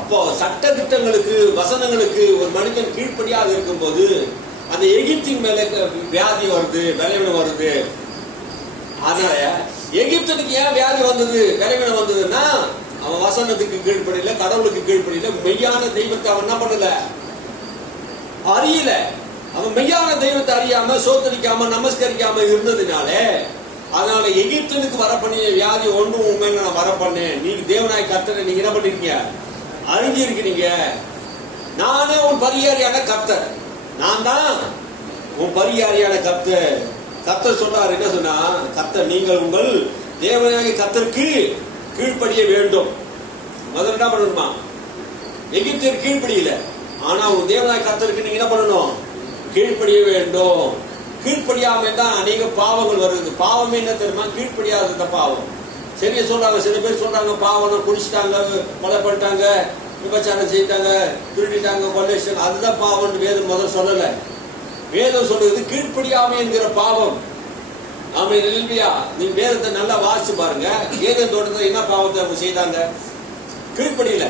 அப்போ சட்ட திட்டங்களுக்கு, வசனங்களுக்கு ஒரு மனிதன் கீழ்ப்படியாக இருக்கும் போது அந்த எகிப்தின் மேல வியாதி வருது, விளைவினம் வருது. அதனால எகிப்தனுக்கு ஏன் வியாதி வந்தது, விளைவினம் வந்ததுன்னா அவன் வசனத்துக்கு கீழ்ப்படியில, கடவுளுக்கு கீழ்ப்படியில, மெய்யான தெய்வத்தை அவன் என்ன பண்ணல, அறியல. அவன் மெய்யான தெய்வத்தை அறியாம, சோத்தரிக்காம, நமஸ்கரிக்காம இருந்ததுனால, அதனால எகிப்தனுக்கு வரப்பண்ணிய வியாதி ஒன்றும் உண்மையில நான் வரப்பண்ணேன். நீங்க தேவனாய் கர்த்தரை நீங்க என்ன பண்ணிருக்கீங்க, அறிஞ்சிருக்கிறீங்க. நானே உன் பரிகாரியான கர்த்தர். நான் தான் உன் பரிகாரியான கர்த்தர். கர்த்தர் சொன்னார், என்ன சொன்னா, கர்த்தர் நீங்கள் உங்கள் தேவனாகிய கர்த்தருக்கு கீழ்ப்படிய வேண்டும். முதல்ல என்ன பண்ணணுமா? எகிப்திற்கு கீழ்ப்படியல. ஆனா உன் தேவனாகிய கர்த்தருக்கு நீங்க என்ன பண்ணணும்? கீழ்ப்படிய வேண்டும். கீழ்ப்படியாம தான் அநேக பாவங்கள் வருது. பாவமே என்ன தெரியுமா? கீழ்ப்படியாத பாவம். சரியா சொல்றாங்க. சில பேர் சொல்றாங்க பாவம், குடிச்சிட்டாங்க, கொலை பண்ணிட்டாங்க, விபச்சாரம் செய்தாங்க, திருடிட்டாங்க, கொள்ளை, அதுதான் பாவம். வேதம் முதல் சொல்லல. வேதம் சொல்றது கீழ்ப்படியாமை என்கிற பாவம். ஆமா இல்லையா? நீங்க வேதத்தை நல்லா வாசிச்சு பாருங்க. வேதம் தோட்டத்தில் என்ன பாவத்தை அவங்க செய்தாங்க? கீழ்ப்படியில.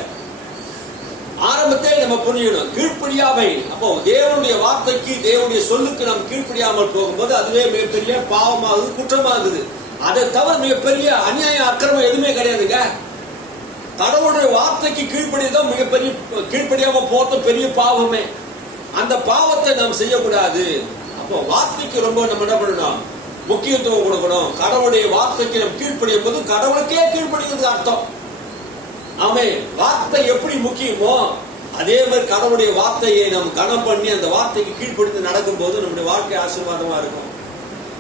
ஆரம்பத்தை நம்ம புரியணும். கீழ்ப்படியாமை. அப்போ தேவனுடைய வார்த்தைக்கு, தேவனுடைய சொல்லுக்கு நாம் கீழ்ப்படியாமல் போகும்போது அதுவே மிகப்பெரிய பாவமாகுது, குற்றமாகுது. அதை தவிர மிகப்பெரிய அநியாய அக்கிரமம் எதுவுமே கிடையாதுங்க. கடவுளுடைய வார்த்தைக்கு கீழ்ப்படிதான் மிகப்பெரிய, கீழ்ப்படியாம போறது பெரிய பாவமே. அந்த பாவத்தை நாம் செய்யக்கூடாது. அப்போ வார்த்தைக்கு ரொம்ப நம்ம என்ன பண்ணணும்? முக்கியத்துவம் கொடுக்கணும். கடவுளுடைய வார்த்தைக்கு நம்ம கீழ்ப்படியும் போது கடவுளுக்கே கீழ்ப்படிக்கிறது அர்த்தம். ஆமே, வார்த்தை எப்படி முக்கியமோ அதே மாதிரி கடவுளுடைய வார்த்தையை நாம் கனம் பண்ணி அந்த வார்த்தைக்கு கீழ்ப்படிந்து நடக்கும் போது நம்முடைய வாழ்க்கை ஆசீர்வாதமா இருக்கும்.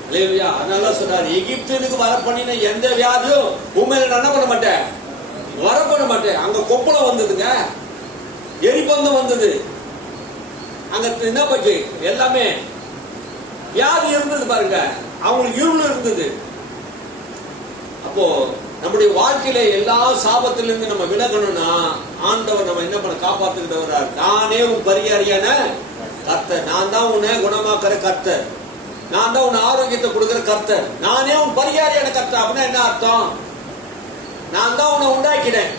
இல்லையா? அதனால சொன்னார், எகிப்துக்கு வர பண்ணின எந்த வியாதியும் உண்மையில நான் என்ன பண்ண மாட்டேன், வர பண்ண மாட்டேன். அங்க கொப்பளம் வந்ததுங்க, எரிபந்தம் வந்தது, அங்க என்ன பற்றி எல்லாமே வியாதி இருந்தது பாருங்க. அவங்களுக்கு இருள் இருந்தது. அப்போ நம்முடைய வாழ்க்கையில எல்லா சாபத்திலிருந்து நம்ம விலகணும்னா ஆண்டவர் நம்ம என்ன பண்ண காப்பாத்துக்கிட்டு வர்றார். நானே உன் பரிகாரியான கர்த்தர். நான் தான் உன்னை குணமாக்குற கர்த்தர். நான் தான் உன் ஆரோக்கியத்தை கொடுக்கிற கர்த்தர். நானே உன் பரிகாரியான கர்த்தர். அப்படின்னா என்ன அர்த்தம்? நான் தான் உன்னை உண்டாக்கினேன்,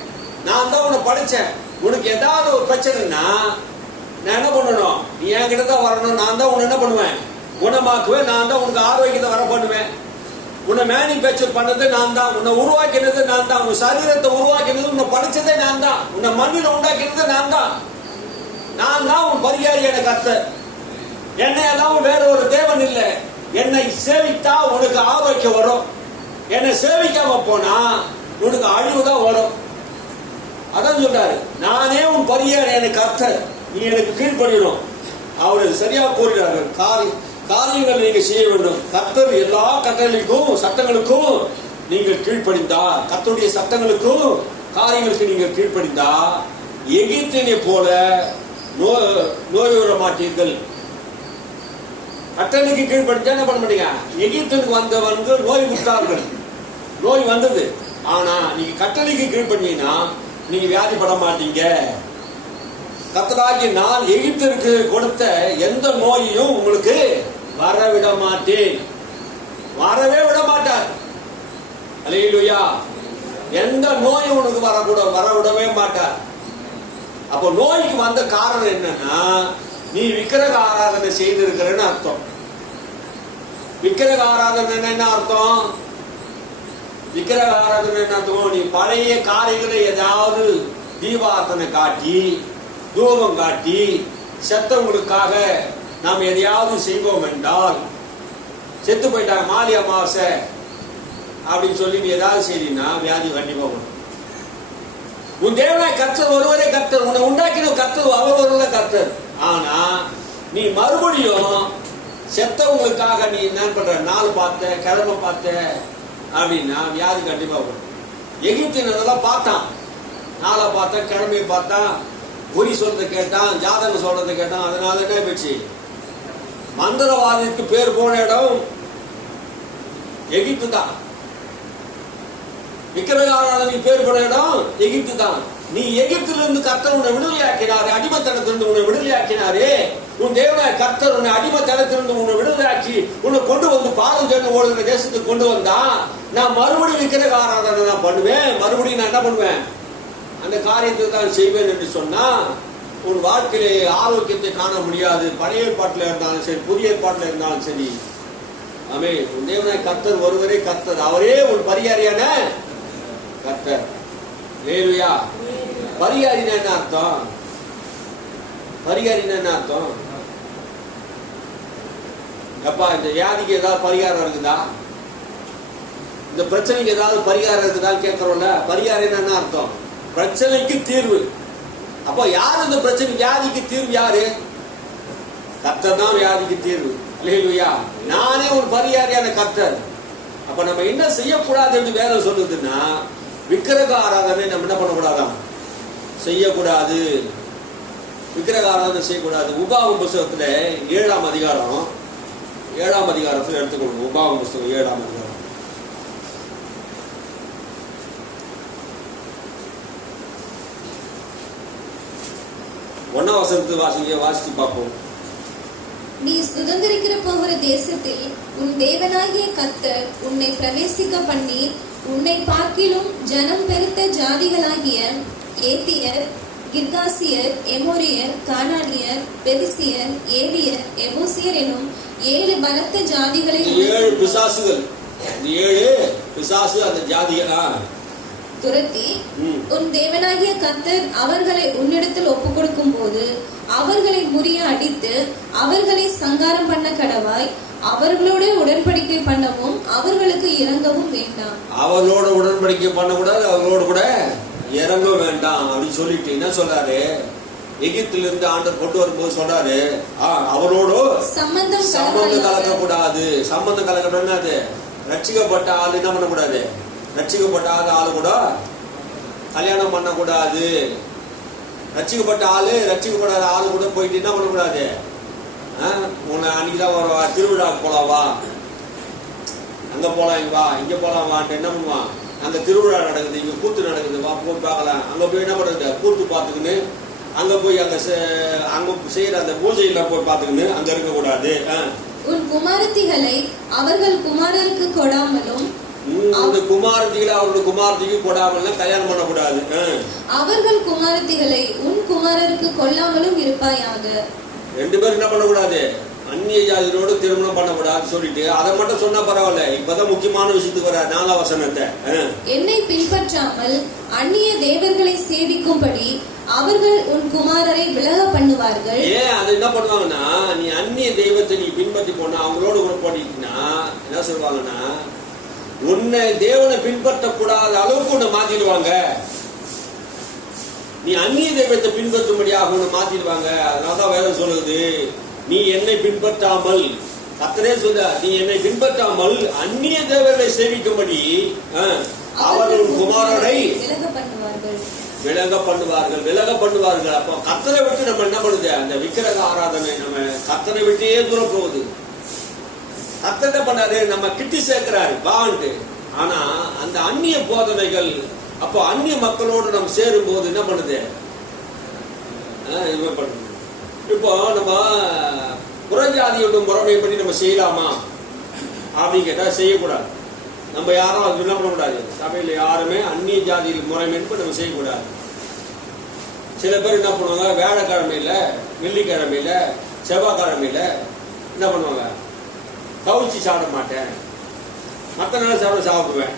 நான் தான் உன்னை படிச்சேன். உனக்கு ஏதாவது ஒரு பிரச்சனைனா நான் என்ன பண்ணணும்? நீ என்கிட்ட தான் வரணும். நான் தான் உன்னை என்ன பண்ணுவேன்? குணமாக்குவேன். நான் தான் உனக்கு ஆரோக்கியத்தை வர பண்ணுவேன். உன்னை மேனுஃபேக்சர் பண்ணது நான் தான். உன்னை உருவாக்கினது நான் தான். உன் சரீரத்தை உருவாக்கினது, உன்னை படிச்சதே நான் தான். உன்னை மண்ணில் உண்டாக்கினது நான் தான். நான் தான் உன் பரிகாரியான கர்த்தர். என்னை எல்லாம் வேற ஒரு தேவன் இல்லை. என்னை சேவித்தா உனக்கு ஆரோக்கியம் வரும். என்னை சேவிக்காம போனா உனக்கு அழிவுதான் வரும். அதான் சொல்றாரு, நானே உன் பரிகாரியான கர்த்தர், நீ எனக்கு கீழ்ப்படியணும். அவரு சரியா கூறுகிறார்கள். காரியங்கள் நீங்க செய்ய வேண்டும். கர்த்தர் எல்லா கட்டளைக்கும் சட்டங்களுக்கும் நீங்கள் கீழ்ப்படிந்தா, கர்த்தருடைய சட்டங்களுக்கும் காரியங்களுக்கு நீங்கள் கீழ்ப்படிந்தா எகிப்தினை போல நோய் வர மாட்டீர்கள். கட்டளைக்கு கீழ்ப்படிச்சா என்ன பண்ண மாட்டீங்க? எகிப்துக்கு வந்தவங்க நோய் விட்டார்கள், நோய் வந்தது. ஆனா நீங்க கட்டளைக்கு கீழ்ப்படினா நீங்க வியாதிப்பட மாட்டீங்க. கர்த்தராகிய நான் எகிப்திற்கு கொடுத்த எந்த நோயையும் உங்களுக்கு வரவிட மாட்டேன். வரவே விட மாட்டார். அல்லேலூயா. எந்த நோயும் உனக்கு வரவிடவே மாட்டார். அப்போ நோய்க்கு வந்த காரணம் என்னன்னா, நீ விக்கிரக ஆராதனை செய்திருக்கிறன்னு அர்த்தம். விக்கிரக ஆராதனை என்ன அர்த்தம்? விக்கிரக ஆராதனை என்ன அர்த்தம்? நீ பழைய காரியங்களை ஏதாவது தீபார்த்தனை காட்டி, தூபம் காட்டி, செத்தவங்களுக்காக நாம் எதையாவது செய்வோம் என்றால், செத்து போயிட்டாங்க மாலி அமாவாசை அப்படின்னு சொல்லி நீ ஏதாவது செய்தீங்கன்னா வியாதி கண்டிப்பா வரும். உன் தேவனாய் கர்த்தர் ஒருவரே கர்த்தர். உன்னை உண்டாக்கின கர்த்தர் அவர் ஒருவரே கர்த்தர். ஆனா நீ மறுபடியும் செத்தவங்களுக்காக நீ என்ன பண்ற, நாள் பார்த்த, கிழமை பார்த்த அப்படின்னா வியாதி கண்டிப்பா வரும். எகிப்தின் அதெல்லாம் பார்த்தான். நாளை பார்த்தான், கிழமையை பார்த்தான், குறி சொல்றதை கேட்டான், ஜாதகம் சொல்றதை கேட்டான். அதனால என்ன போச்சு? மந்திரவாதிக்கு பேர் போன இடம் எகிப்து தான். விக்கிரக ஆராதனை பேர் போன இடம் எகிப்து தான். நீ எகிப்திலிருந்து கர்த்தர் உன்னை விடுதலையாக்கினாரு, அடிமைத்தனத்திலிருந்து உன்னை விடுதலையாக்கினாரு. உன் தேவனாய கர்த்தர் உன்னை அடிமைத்தனத்திலிருந்து உன்னை விடுதலையாக்கி உன்னை கொண்டு வந்து பாலம் சேர்ந்து ஓடுகிற தேசத்துக்கு கொண்டு வந்தா, நான் மறுபடியும் விக்கிரக ஆராதனை நான் பண்ணுவேன். மறுபடியும் நான் என்ன பண்ணுவேன்? அந்த காரியத்தை தான் செய்வேன் என்று சொன்னா உன் வாழ்க்கையிலே ஆரோக்கியத்தை காண முடியாது. பழைய ஏற்பாட்டில் இருந்தாலும் சரி, புதிய ஏற்பாட்டில் இருந்தாலும் சரி. ஆமே, உன் தேவனாய கர்த்தர் ஒருவரே கர்த்தர். அவரே உன் பரிகாரியான கர்த்தர். ஹல்லேலூயா. பரிகாரினா என்ன அர்த்தம்? பரிகாரினா என்ன அர்த்தம்? அப்பா, இந்த வியாதிக்கு ஏதாவது பரிகாரம் இருக்குதா? இந்த பிரச்சனைக்கு ஏதாவது பரிகாரம் இருக்குதான்னு கேட்கிறோம்ல. பரிகாரம் என்ன அர்த்தம்? பிரச்சனைக்கு தீர்வு. அப்போ யார் இந்த பிரச்சனை, வியாதிக்கு தீர்வு யாரு? கர்த்தர் தான் வியாதிக்கு தீர்வு. அல்லேலூயா. நானே ஒரு பரிகாரியான கர்த்தர். அப்ப நம்ம என்ன செய்யக்கூடாது என்று வேதம் சொல்லுதுன்னா, விக்கிரக ஆராதனை நம்ம என்ன பண்ணக்கூடாதான், செய்யக்கூடாது. விக்கிரக ஆராதனை செய்யக்கூடாது. உபாகம புஸ்தகத்துல 7ஆம் அதிகாரம் 7ஆம் அதிகாரத்தில் எடுத்துக்கொள்ளுங்க. உபாகம புஸ்தகம் 7ஆம் அதிகாரம் 1ஆம் வசனத்தை வாசிச்சு பார்ப்போம். நீ சுதந்திரிக்கிற போகிற தேசத்தில் உன் தேவனாகிய கர்த்தர் உன்னை பிரவேசிக்க பண்ணி உன்னை பார்க்கிலும் ஜனம் பெருத்த ஜாதிகளாகிய ஏத்தியர், கிர்காசியர், எமோரியர், கானானியர், பெரிசியர், ஏவியர், எபூசியர் எனும் 7 பலத்த ஜாதிகளை 7 பிசாசுகள், 7 பிசாசு அந்த ஜாதிகளா துரத்தி உன் தேவனாகிய கர்த்தர் அவர்களை உன்னிடத்தில் ஒப்புக் கொடுக்கும் போது அவர்களை முறிய அடித்து அவர்களை சங்காரம் பண்ண கடவாய். அவர்களோட உடன்படிக்கை பண்ணவும் அவர்களுக்கு இறங்கவும் வேண்டாம். அவர்களோட உடன்படிக்கை பண்ணக்கூடாது, அவர்களோட கூட இறங்க வேண்டாம் அப்படின்னு சொல்லிட்டு என்ன சொல்றாரு, எகிப்திலிருந்து ஆண்டவர் கொண்டு வரும்போது சொல்றாரு, அவரோட சம்பந்தம் கலக்கக்கூடாது. சம்பந்தம் கலக்கக்கூடாது. ரட்சிக்கப்பட்ட ஆள் என்ன பண்ணக்கூடாது, ரட்சிக்கப்பட்ட ஆளு கூட கல்யாணம் பண்ணக்கூடாது. ரட்சிக்கப்பட்ட ஆளு ரட்சிக்கப்படாத ஆளு கூட போயிட்டு என்ன பண்ணக்கூடாது, உன்னை அன்னைக்குதான் வருவா, திருவிழாவுக்கு போலாம் வா, அங்க போலாம் இங்க வா, இங்க போலாம் வான்ட்டு என்ன பண்ணுவான், அங்க திருவிழா நடக்குது, இங்க கூத்து நடக்குது, வா போய் பார்க்கலாம். அங்க போய் என்ன பண்றது, கூத்து பார்த்துக்கின்னு அங்க போய் அங்க செய்யற அந்த பூஜையெல்லாம் போய் பார்த்துக்கின்னு அங்க இருக்க கூடாது. உன் குமாரத்திகளை அவர்கள் குமாரருக்கு கொடாமலும் குமாரத்திகளை அவருடைய குமாரத்திக்கு கொடாமல் கல்யாணம் பண்ணக்கூடாது. அவர்கள் குமாரத்திகளை உன் குமாரருக்கு கொல்லாமலும் இருப்பாயாக. 2 பேரும் என்ன பண்ணக்கூடாது, அந்நிய ஜாதியோடு திருமணம் பண்ணக்கூடாது சொல்லிட்டு அதை மட்டும் சொன்னா பரவாயில்ல. இப்பதான் முக்கியமான விஷயத்துக்கு வர 4ஆம் வசனத்தை, என்னை பின்பற்றாமல் அந்நிய தேவர்களை சேவிக்கும்படி அவர்கள் உன் குமாரரை விலக பண்ணுவார்கள். ஏன் அது என்ன பண்ணுவாங்கன்னா, நீ அந்நிய தெய்வத்தை நீ பின்பற்றி போனா அவங்களோட கூட போட்டீங்கன்னா என்ன சொல்லுவாங்கன்னா, உன்னை தேவனை பின்பற்றக்கூடாத அளவுக்கு உன்னை மாத்திடுவாங்க. நீ அந்நிய தெய்வத்தை பின்பற்றும்படியாக உன்னை மாத்திடுவாங்க. அதனாலதான் வேதம் சொல்லுது, நீ என்னை பின்பற்றாமல், கர்த்தரே சொல்ல, நீ என்னை பின்பற்றாமல் அந்நிய தேவர்களை சேவிக்கும்படி அவர்கள் குமாரரை விலக பண்ணுவார்கள். அப்போ கர்த்தரை விட்டு நம்ம என்ன பண்ணுது, அந்த விக்கிரக ஆராதனை நம்ம கர்த்தரை விட்டே தூரம் போகுது. கர்த்தர் என்ன பண்ணாரு, நம்ம கிட்டி சேர்க்கிறாரு வாண்டு. ஆனா அந்த அந்நிய போதனைகள், அப்போ அந்நிய மக்களோடு நம்ம சேரும் போது என்ன பண்ணுது, இப்போ நம்ம புறஜாதியோட முறைமை பண்ணி நம்ம செய்யலாமா அப்படின்னு கேட்டா செய்யக்கூடாது. நம்ம யாரும் அது என்ன பண்ணக்கூடாது, சபையில யாருமே அந்நிய ஜாதி முறைமை நம்ம செய்யக்கூடாது. சில பேர் என்ன பண்ணுவாங்க, வியாழக்கிழமையில, வெள்ளிக்கிழமையில, செவ்வாய்க்கிழமையில என்ன பண்ணுவாங்க, கவுச்சி சாப்பிட மாட்டேன், மற்ற நாள் சாப்பிடுவேன்.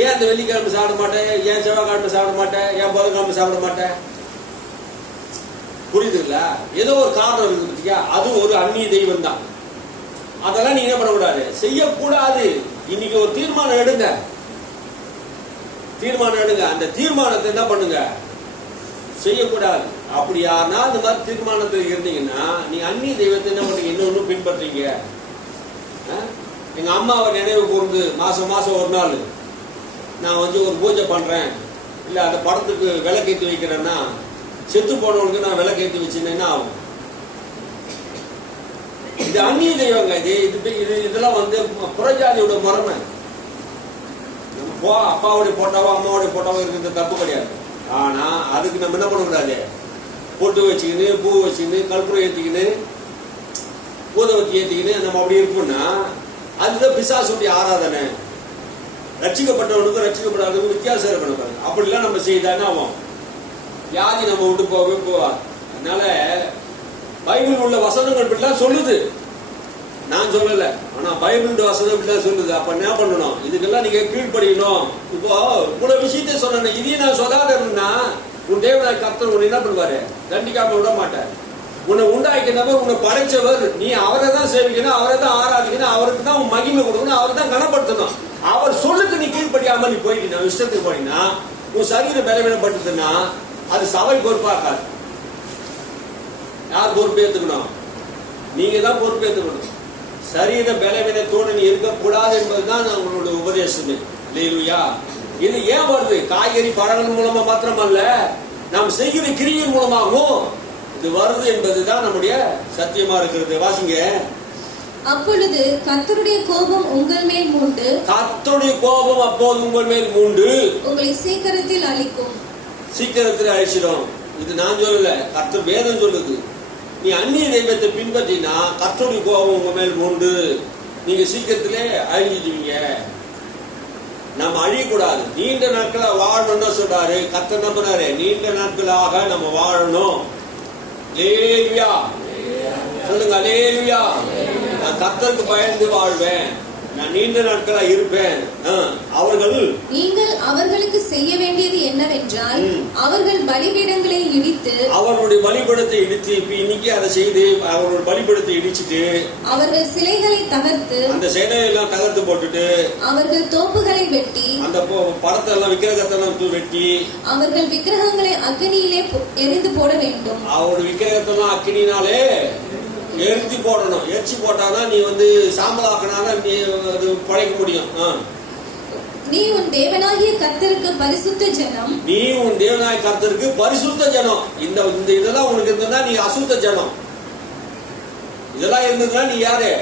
ஏன் அந்த வெள்ளிக்கிழமை சாப்பிட மாட்டேன், ஏன் செவ்வாய்க்கிழமை சாப்பிட மாட்டேன், ஏன் புதன்கிழமை சாப்பிட மாட்டேன், புரியுதுங்களா? ஏதோ ஒரு காரணம் இருக்குது பத்தியா, அது ஒரு அந்நிய தெய்வம் தான். அதெல்லாம் நீங்க என்ன பண்ணக்கூடாது, செய்யக்கூடாது. இன்னைக்கு ஒரு தீர்மானம் எடுங்க. அந்த தீர்மானத்தை என்ன பண்ணுங்க, செய்யக்கூடாது. அப்படி யாருன்னா அந்த மாதிரி தீர்மானத்தில் இருந்தீங்கன்னா நீ அந்நிய தெய்வத்தை என்ன பண்ணீங்க, இன்னொன்னு பின்பற்றீங்க. எங்க அம்மாவை நினைவு கூர்ந்து மாசம் ஒரு நாள் நான் ஒரு பூஜை பண்றேன், இல்ல அந்த படத்துக்கு விளக்கேற்றி வைக்கிறேன்னா, செத்து போனவனுக்கு நான் விளக்கேற்றி வச்சிருந்தேன்னா ஆகும். இது அந்நிய தெய்வங்க. இதெல்லாம் புறஜாதியோட முறைமை. அப்பாவுடைய போட்டாவோ அம்மாவுடைய போட்டாவோ இருக்கிறது தப்பு கிடையாது. ஆனா அதுக்கு நம்ம என்ன பண்ணக்கூடாது, பொட்டு வச்சுக்கின்னு, பூ வச்சுக்கின்னு, கற்பூரம் ஏத்திக்கின்னு, பூதவத்தி ஏத்திக்கின்னு நம்ம அப்படி இருப்போம்னா அதுதான் பிசாசுடைய ஆராதனை. ரட்சிக்கப்பட்டவனுக்கும் ரட்சிக்கப்படாதவனுக்கும் வித்தியாசம் இருக்கணும் பாருங்க. அப்படிலாம் நம்ம செய்தானே ஆகும், வியாதி நம்ம விட்டு போகவே போவார். அதனால பைபிள் உள்ள வசனங்கள் இப்படிலாம் சொல்லுது, நான் சொல்லல, ஆனா பைபிள் வசனம் இப்படிலாம் சொல்லுது. அப்ப என்ன பண்ணணும், இதுக்கெல்லாம் நீங்க கீழ்படியணும். இப்போ இவ்வளவு விஷயத்த சொன்ன இதையும் நான் சொல்லாத இருந்தா உன் தேவனாய் கர்த்தர் உன்னை என்ன பண்ணுவாரு, தண்டிக்காம விட மாட்டார். உன்னை உண்டாக்கினவர், உன்னை படைச்சவர், நீ அவரை தான் சேவிக்கணும், அவரை தான் ஆராதிக்கணும், அவருக்கு தான் உன் மகிமை கொடுக்கணும், அவரை தான் கனப்படுத்தணும். அவர் சொல்லுக்கு நீ கீழ்படியாம நீ போயிட்டீங்கன்னா, இஷ்டத்துக்கு போயினா, உன் சரீரம் பலவீனப்பட்டதுன்னா அது சபை பொறுப்பாக்காது. யார் பொறுப்பு ஏத்துக்கணும்? நீங்க தான் பொறுப்பு ஏத்துக்கணும். சரீர பலவீனத்தோடு நீ இருக்கக்கூடாது என்பதுதான் உங்களுடைய உபதேசமே. அல்லேலூயா. இது ஏன் வருது? காய்கறி பழங்கள் மூலமா மாத்திரமல்ல, நாம் செய்கிற கிரியின் மூலமாகவும் இது வருது என்பதுதான் நம்முடைய சத்தியமா இருக்கிறது. வாசிங்க. அப்பொழுது கர்த்தருடைய கோபம் உங்கள் மேல் மூண்டு, கர்த்தருடைய கோபம் அப்போது உங்கள் மேல் மூண்டு உங்களை சீக்கிரத்தில் அழிக்கும். சீக்கிரத்தில் அழிச்சிடும். இது நான் சொல்லல, கர்த்தர் வேதம் சொல்லுது. நீ அந்நிய தெய்வத்தை பின்பற்றினா கர்த்தருடைய கோபம் உங்க மேல் மூண்டு நீங்க சீக்கிரத்திலே அழிஞ்சிடுவீங்க. நம்ம அழியக்கூடாது, நீண்ட நாட்களா வாழணும்னு சொல்றாரு கர்த்தர். என்ன பண்ணாரு? நீண்ட நாட்களாக நம்ம வாழணும். அல்லேலூயா சொல்லுங்க. அல்லேலூயா. நான் கர்த்தருக்கு பயந்து வாழ்வேன், நான் நீண்ட நாட்களா இருப்பேன். நீங்கள் அவர்களுக்கு செய்ய வேண்டியது என்னவென்றால், அவர்கள் பலிபீடங்களை இடித்து, அவர்களுடைய பலிபீடத்தை இடித்து, இப்ப இன்னைக்கு அதை செய்து அவர்களுடைய பலிபீடத்தை இடிச்சிட்டு, அவர்கள் சிலைகளை தகர்த்து, அந்த சிலையை எல்லாம் தகர்த்து போட்டுட்டு, அவர்கள் தோப்புகளை வெட்டி, அந்த படத்தை எல்லாம் விக்கிரகத்தை எல்லாம் வெட்டி, அவர்கள் விக்கிரகங்களை அக்னியிலே எரிந்து போட வேண்டும். அவருடைய விக்கிரகத்தை எல்லாம் அக்னினாலே எரித்து போடணும். எரிச்சு போட்டாதான் நீ சாம்பலாக்கினால நீ அது பழைக்க முடியும். நீ உன் தேவனாகிய கர்த்தருக்கு பரிசுத்த ஜனம். நீ உன் தேவனாகிய கர்த்தருக்கு பரிசுத்த ஜனம். இந்த இதெல்லாம் உனக்கு இருந்ததுன்னா நீ அசுத்த ஜனம். இதெல்லாம் இருந்ததுன்னா நீ யாரு?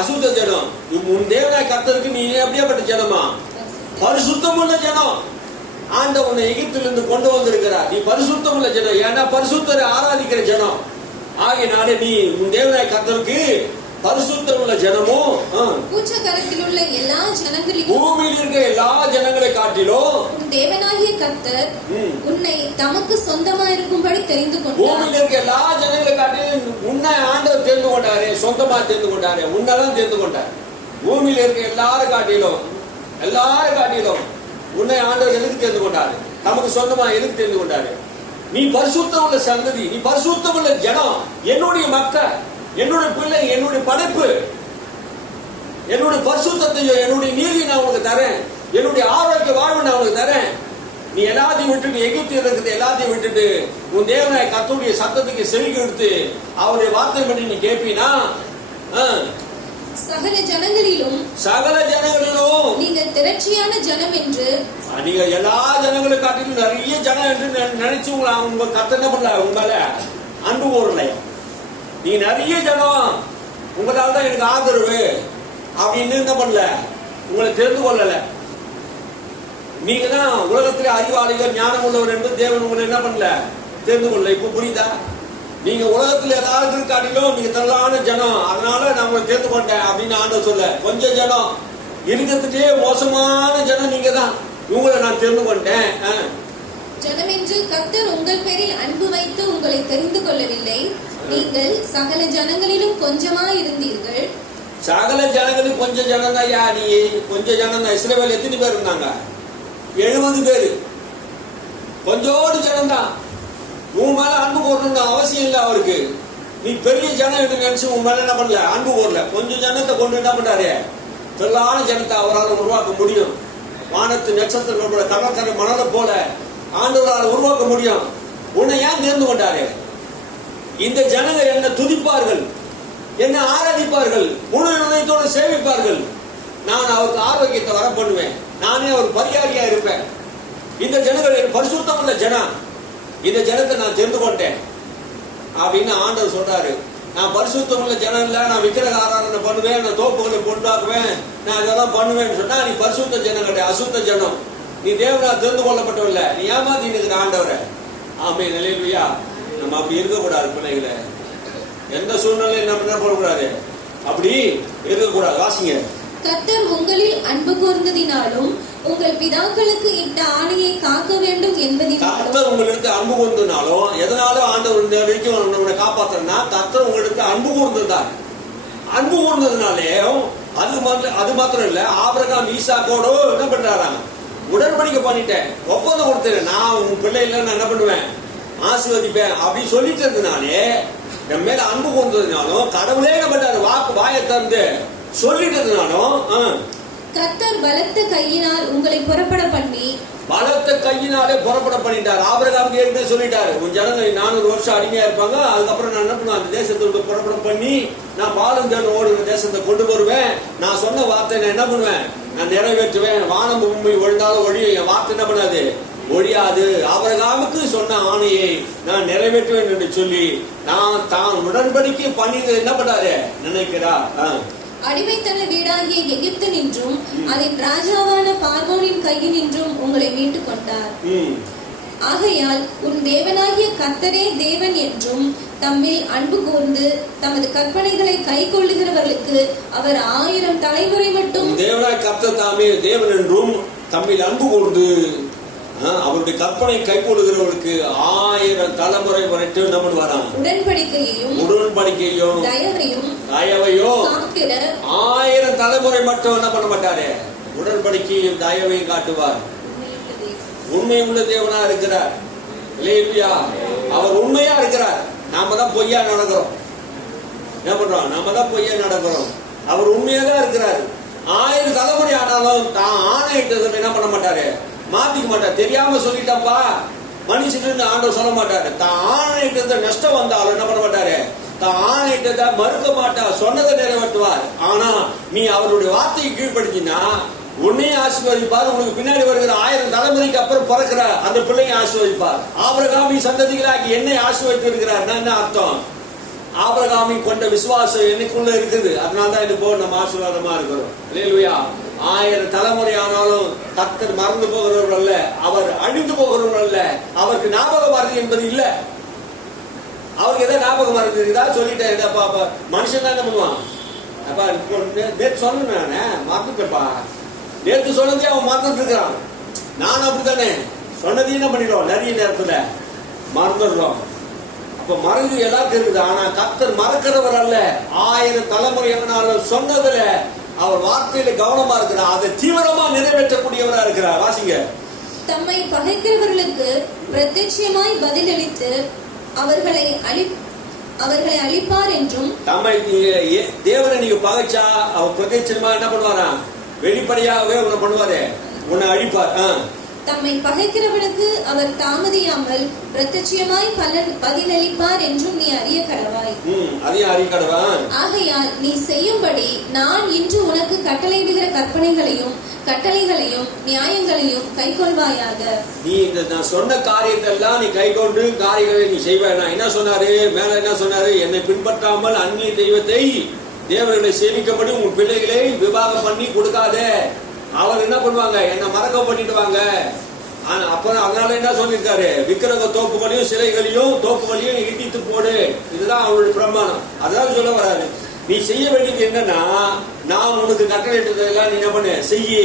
அசுத்த ஜனம். உன் தேவனாகிய கர்த்தருக்கு நீ எப்படியாப்பட்ட ஜனமா? பரிசுத்தமுள்ள ஜனம். ஆண்டவர் உன்னை எகிப்திலிருந்து கொண்டு வந்திருக்கிறார். நீ பரிசுத்தமுள்ள ஜனம். ஏன்னா பரிசுத்தரை ஆராதிக்கிற ஜனம். ஆகினாலே நீ உன் தேவனாகிய கர்த்தருக்கு பரிசுத்தம் உள்ள ஜனமும், பூச்சக்கரத்தில் உள்ள எல்லா ஜனங்களிலும், பூமியில் இருக்க எல்லா ஜனங்களை காட்டிலும் உன் தேவனாகிய கர்த்தர் உன்னை தமக்கு சொந்தமா இருக்கும்படி தெரிந்து கொண்டார். பூமியில் இருக்க எல்லா ஜனங்களை காட்டிலும் உன்னை ஆண்டவர் தெரிந்து கொண்டாரு, சொந்தமா தெரிந்து கொண்டாரு, உன்னதான் தெரிந்து கொண்டார். பூமியில் இருக்க எல்லாரும் காட்டிலும் உன்னை ஆண்டவர் எதுக்கு தெரிந்து கொண்டாரு? நமக்கு சொந்தமா எதுக்கு தெரிந்து கொண்டாரு? நீ பரிசுத்தம் உள்ள சந்ததி, நீ பரிசுத்தம் உள்ள ஜனம், என்னுடைய மக்கள், என்னுடைய பிள்ளை, என்னுடைய படைப்பு. என்னுடைய பரிசுத்தத்தையும் என்னுடைய நீதியை நான் உனக்கு தரேன், என்னுடைய ஆரோக்கிய வாழ்வு நான் உனக்கு தரேன். நீ எல்லாத்தையும் விட்டுட்டு, எகிப்தில் இருக்கிறது எல்லாத்தையும் விட்டுட்டு உன் தேவனாகிய கர்த்தருடைய சத்தத்துக்கு செவி கொடுத்து அவருடைய வார்த்தை பண்ணி நீ கேட்பீனா, சகல ஜனங்களிலும் நீங்கள் திரட்சியான ஜனம் என்று, நீங்க எல்லா ஜனங்களை காட்டிலும் நிறைய ஜனம் என்று நினைச்சு உங்க கர்த்தர் என்ன பண்ணல? உங்களால அன்பு கூறலையா? நீ நிறைய ஜனம், உங்களால தான் எனக்கு ஆதரவு அப்படின்னு என்ன பண்ணல? உங்களை தெரிந்து கொள்ளல. நீங்க தான் உலகத்திலே அறிவாளிகள், ஞானம் உள்ளவர் என்று தேவன் உங்களை என்ன பண்ணல? தெரிந்து கொள்ளல. இப்ப புரியுதா? நீங்க உலகத்துல ஏதாவது காட்டிலும் நீங்க திரளான ஜனம், அதனால நான் உங்களை தெரிந்து கொண்டேன் அப்படின்னு ஆண்டவர் சொல்ல. கொஞ்சம் ஜனம் இருக்கிறதுக்கே மோசமான ஜனம் நீங்க தான், உங்களை நான் தெரிந்து கொண்டேன். ஜனம் என்று கர்த்தர் உங்கள் பேரில் அன்பு வைத்து உங்களை தெரிந்து கொள்ளவில்லை. நீங்கள் சகல ஜனங்களிலும் கொஞ்சமா இருந்தீர்கள். சகல ஜனங்களிலும் கொஞ்சம் ஜனம் தான். நீ கொஞ்சம் ஜனம் தான். இஸ்ரவேல் எத்தனை பேர் இருந்தாங்க? 70 பேரு. கொஞ்சோடு ஜனம் தான். உன் மேல அன்பு கூறணும்னு அவசியம் இல்லை அவருக்கு. நீ பெரிய ஜனம் என்று நினைச்சு உன் மேல என்ன பண்ணல? அன்பு கூறல. கொஞ்சம் ஜனத்தை கொண்டு என்ன பண்றாரு? திரளான ஜனத்தை அவரால் உருவாக்க முடியும். வானத்து நட்சத்திரங்களோட கடற்கரை மணலை போல ஆண்டவரால் உருவாக்க முடியும். உன்னை ஏன் தேர்ந்து கொண்டாரு? இந்த ஜனங்கள் என்ன துதிப்பார்கள், என்ன ஆராதிப்பார்கள், முழு இதயத்தோடு சேவிப்பார்கள். நான் அவருக்கு ஆரோக்கியத்தை வர பண்ணுவேன், நானே அவர் பரிகாரியா இருப்பேன். இந்த ஜனங்கள் பரிசுத்தம் உள்ள ஜனம், இந்த ஜனத்தை நான் தெரிந்து கொண்டேன் அப்படின்னு ஆண்டவர் சொல்றாரு. நான் பரிசுத்தம் உள்ள ஜனம் இல்ல, நான் விக்கிரக ஆராதனை பண்ணுவேன், நான் தோப்புகளை கொண்டாக்குவேன், நான் இதெல்லாம் பண்ணுவேன்னு சொன்னா நீ பரிசுத்த ஜனம் கிடையாது, அசுத்த ஜனம். நீ தேவனால் தெரிந்து கொள்ளப்பட்டவில்லை, நீ ஏமாத்தி இருக்கிற ஆண்டவரை. ஆமே, அல்லேலூயா. நம்ம அப்படி இருக்கக்கூடாது. பிள்ளைகளை எந்த சூழ்நிலையும் நம்ம என்ன பண்ணக்கூடாது? அப்படி இருக்கக்கூடாது. வாசிங்க. கர்த்தர் உங்களில் அன்பு கூர்ந்ததினாலும் உங்கள் பிதாக்களுக்கு இட்ட ஆணையை காக்க வேண்டும் என்பதினாலும். கர்த்தர் உங்களுக்கு அன்பு கூர்ந்ததினாலும், எதனாலும் ஆண்டவர் இந்த வரைக்கும் நம்மளை காப்பாத்துறா, கர்த்தர் உங்களுக்கு அன்பு கூர்ந்ததார். அன்பு கூர்ந்ததுனாலே அது மாத்திரம் இல்ல, ஆபிரகாம் ஈசாக்கோட என்ன பண்றாராங்க? உடன்படிக்கை பண்ணிட்டேன், ஒப்பந்தம் கொடுத்துறேன், நான் உன் பிள்ளைல நான் என்ன பண்ணுவேன்? ஆசீர்வதிப்பேன் அப்படின்னு சொல்லிட்டு இருந்தனாலே, நம்ம மேல அன்பு கூர்ந்ததுனாலும், கடவுளே என்ன பண்றாரு? வாயை திறந்து சொல்லிட்டதுனாலும், கர்த்தர் பலத்த கையினால் உங்களை புறப்பட பண்ணி, பலத்த கையினால் கையினாலே புறப்பட பண்ணிட்டார். ஆபிரகாமுக்கு ஏற்கனவே சொல்லிட்டாரு, உன் ஜனங்க 400 வருஷம் அடிமையா இருப்பாங்க, அதுக்கப்புறம் நான் என்ன பண்ணுவேன், அந்த தேசத்தை விட்டு புறப்பட பண்ணி நான் பாலும் தேனும் ஓடுகிற தேசத்தை கொண்டு வருவேன். நான் சொன்ன வார்த்தை நான் என்ன பண்ணுவேன், நான் நிறைவேற்றுவேன். வானம் பூமி ஒழிந்தாலும் ஒழியும், என் வார்த்தை என்ன பண்ணாது, ஒழியாது. ஆபிரகாமுக்கு சொன்ன ஆணையை நான் நிறைவேற்றுவேன் என்று சொல்லி நான் தான் உடன்படிக்கை பண்ணி என்ன பண்ணாரு நினைக்கிறார். அடிமைத்தன வீடாகிய எகிப்து நின்றும் அதன் ராஜாவான பார்வோனின் கையில் நின்றும் உங்களை மீட்டுக் கொண்டார். ஆகையால் உன் தேவனாகிய கர்த்தரே தேவன் என்றும் தம்மில் அன்பு கூர்ந்து தமது கற்பனைகளை கை கொள்ளுகிறவர்களுக்கு அவர் 1000 தலைமுறை மட்டும் தேவனாய் கர்த்தர் தாமே தேவன் என்றும் தம்மில் அன்பு கூர்ந்து அவருடைய கற்பனை கை கொள்ளுகிறவர்களுக்கு 1000 தலைமுறை வரைக்கும் நம்ம வரான். உடன்படிக்கையும் தயவையும் 1000 தலைமுறை மட்டும் என்ன பண்ண மாட்டாரு, உடன்படிக்கையும் தயவையும் காட்டுவார். உண்மை உள்ள தேவனா இருக்கிறார். இல்லையா, அவர் உண்மையா இருக்கிறார். நாம தான் பொய்யா நடக்கிறோம். என்ன பண்றோம், நாம தான் பொய்யா நடக்கிறோம். அவர் உண்மையா தான் இருக்கிறார். 1000 தலைமுறை ஆனாலும் தான் ஆணையிட்டதை என்ன பண்ண மாட்டாரு, மாத்திக்க மாட்டார். தெரியாம சொல்லிட்டாப்பா மனுஷன் ஆண்டவர் சொல்ல மாட்டாரு. தான் ஆணையிட்டத நஷ்டம் வந்தாலும் என்ன பண்ண மாட்டாரு, தான் ஆணையிட்டத மறுக்க மாட்டார். சொன்னதை நிறைவேற்றுவார். ஆனா நீ அவருடைய வார்த்தையை கீழ்படுத்தினா உன்னையும் ஆசீர்வதிப்பார். உனக்கு பின்னாடி வருகிற 1000 தலைமுறைக்கு அப்புறம் பிறக்கிற அந்த பிள்ளையை ஆசீர்வதிப்பார். ஆபிரகாமி சந்ததிகளாகி என்னை ஆசீர்வதித்து இருக்கிறார். என்ன அர்த்தம், ஆபிரகாமி கொண்ட விசுவாசம் எனக்குள்ள இருக்குது. அதனாலதான் இது போல நம்ம ஆசீர்வாதமா இருக்கிறோம். இல்லையா, 1000 தலைமுறை ஆனாலும் கர்த்தர் மறந்து போகிறவர்கள் அல்ல, அவர் அழிந்து போகிறவர்கள் அல்ல. அவருக்கு ஞாபகம் மறதி என்பது இல்ல. அவருக்கு எதாவது ஞாபகம் மறதி இருக்குதா, சொல்லிட்டேன். மனுஷன் தான் என்ன பண்ணுவான், அப்பா நேற்று சொன்னேன் நானே மறந்துட்டப்பா, நேற்று சொன்னதே அவன் மறந்துட்டு இருக்கிறான். நானும் அப்படித்தானே, சொன்னதையும் என்ன பண்ணிடுவோம், நிறைய நேரத்துல மறந்துடுறோம். அப்ப மறந்து எல்லாருக்கும் இருக்குது. ஆனா கர்த்தர் மறக்கிறவர் அல்ல. 1000 தலைமுறை என்னாலும் சொன்னதுல அவர் வார்த்தையில கவனமா இருக்கிறார். அதை தீவிரமா நிறைவேற்றக்கூடியவரா இருக்கிறார். வாசிங்க. தம்மை பகைக்கிறவர்களுக்கு பிரத்யட்சமாய் பதிலளித்து அவர்களை அழிப்பார் என்றும். தம்மை தேவனை நீங்க பகைச்சா அவர் பிரத்யட்சமா என்ன பண்ணுவாரா, வெளிப்படையாகவே உன்னை பண்ணுவாரு, உன்னை அழிப்பார். தம்மை பகைக்கிறவனுக்கு அவர் தாமதியாமல் பிரத்யட்சமாய் பதிலளிப்பார் என்றும் நீ அறிய கடவாய். அதையும் அறிய கடவாய். ஆகையால் நீ செய்யும்படி நான் இன்று உனக்கு கட்டளையிடுகிற கட்டளைகளையும் நியாயங்களையும் கை கொள்வாயாக. நீ இந்த நான் சொன்ன காரியத்தை எல்லாம் நீ கை கொண்டு காரியங்களை நீ செய்வாய். என்ன சொன்னாரு மேல, என்ன சொன்னாரு, என்னை பின்பற்றாமல் அந்நிய தெய்வத்தை தேவர்களை சேமிக்கப்படி உன் பிள்ளைகளை விவாகம் பண்ணி கொடுக்காத. அவர் என்ன பண்ணுவாங்க, என்ன மறக்க பண்ணிடுவாங்க. அப்புறம் அதனால என்ன சொல்லியிருக்காரு, விக்கிரக தோப்புகளையும் சிலைகளையும் தோப்புகளையும் இடித்து போடு. இதுதான் அவருடைய பிரமாணம். அதான் சொல்ல வராது. நீ செய்ய வேண்டியது என்னன்னா, நான் உனக்கு கட்டளையிட்டதெல்லாம் நீ என்ன பண்ண செய்யி.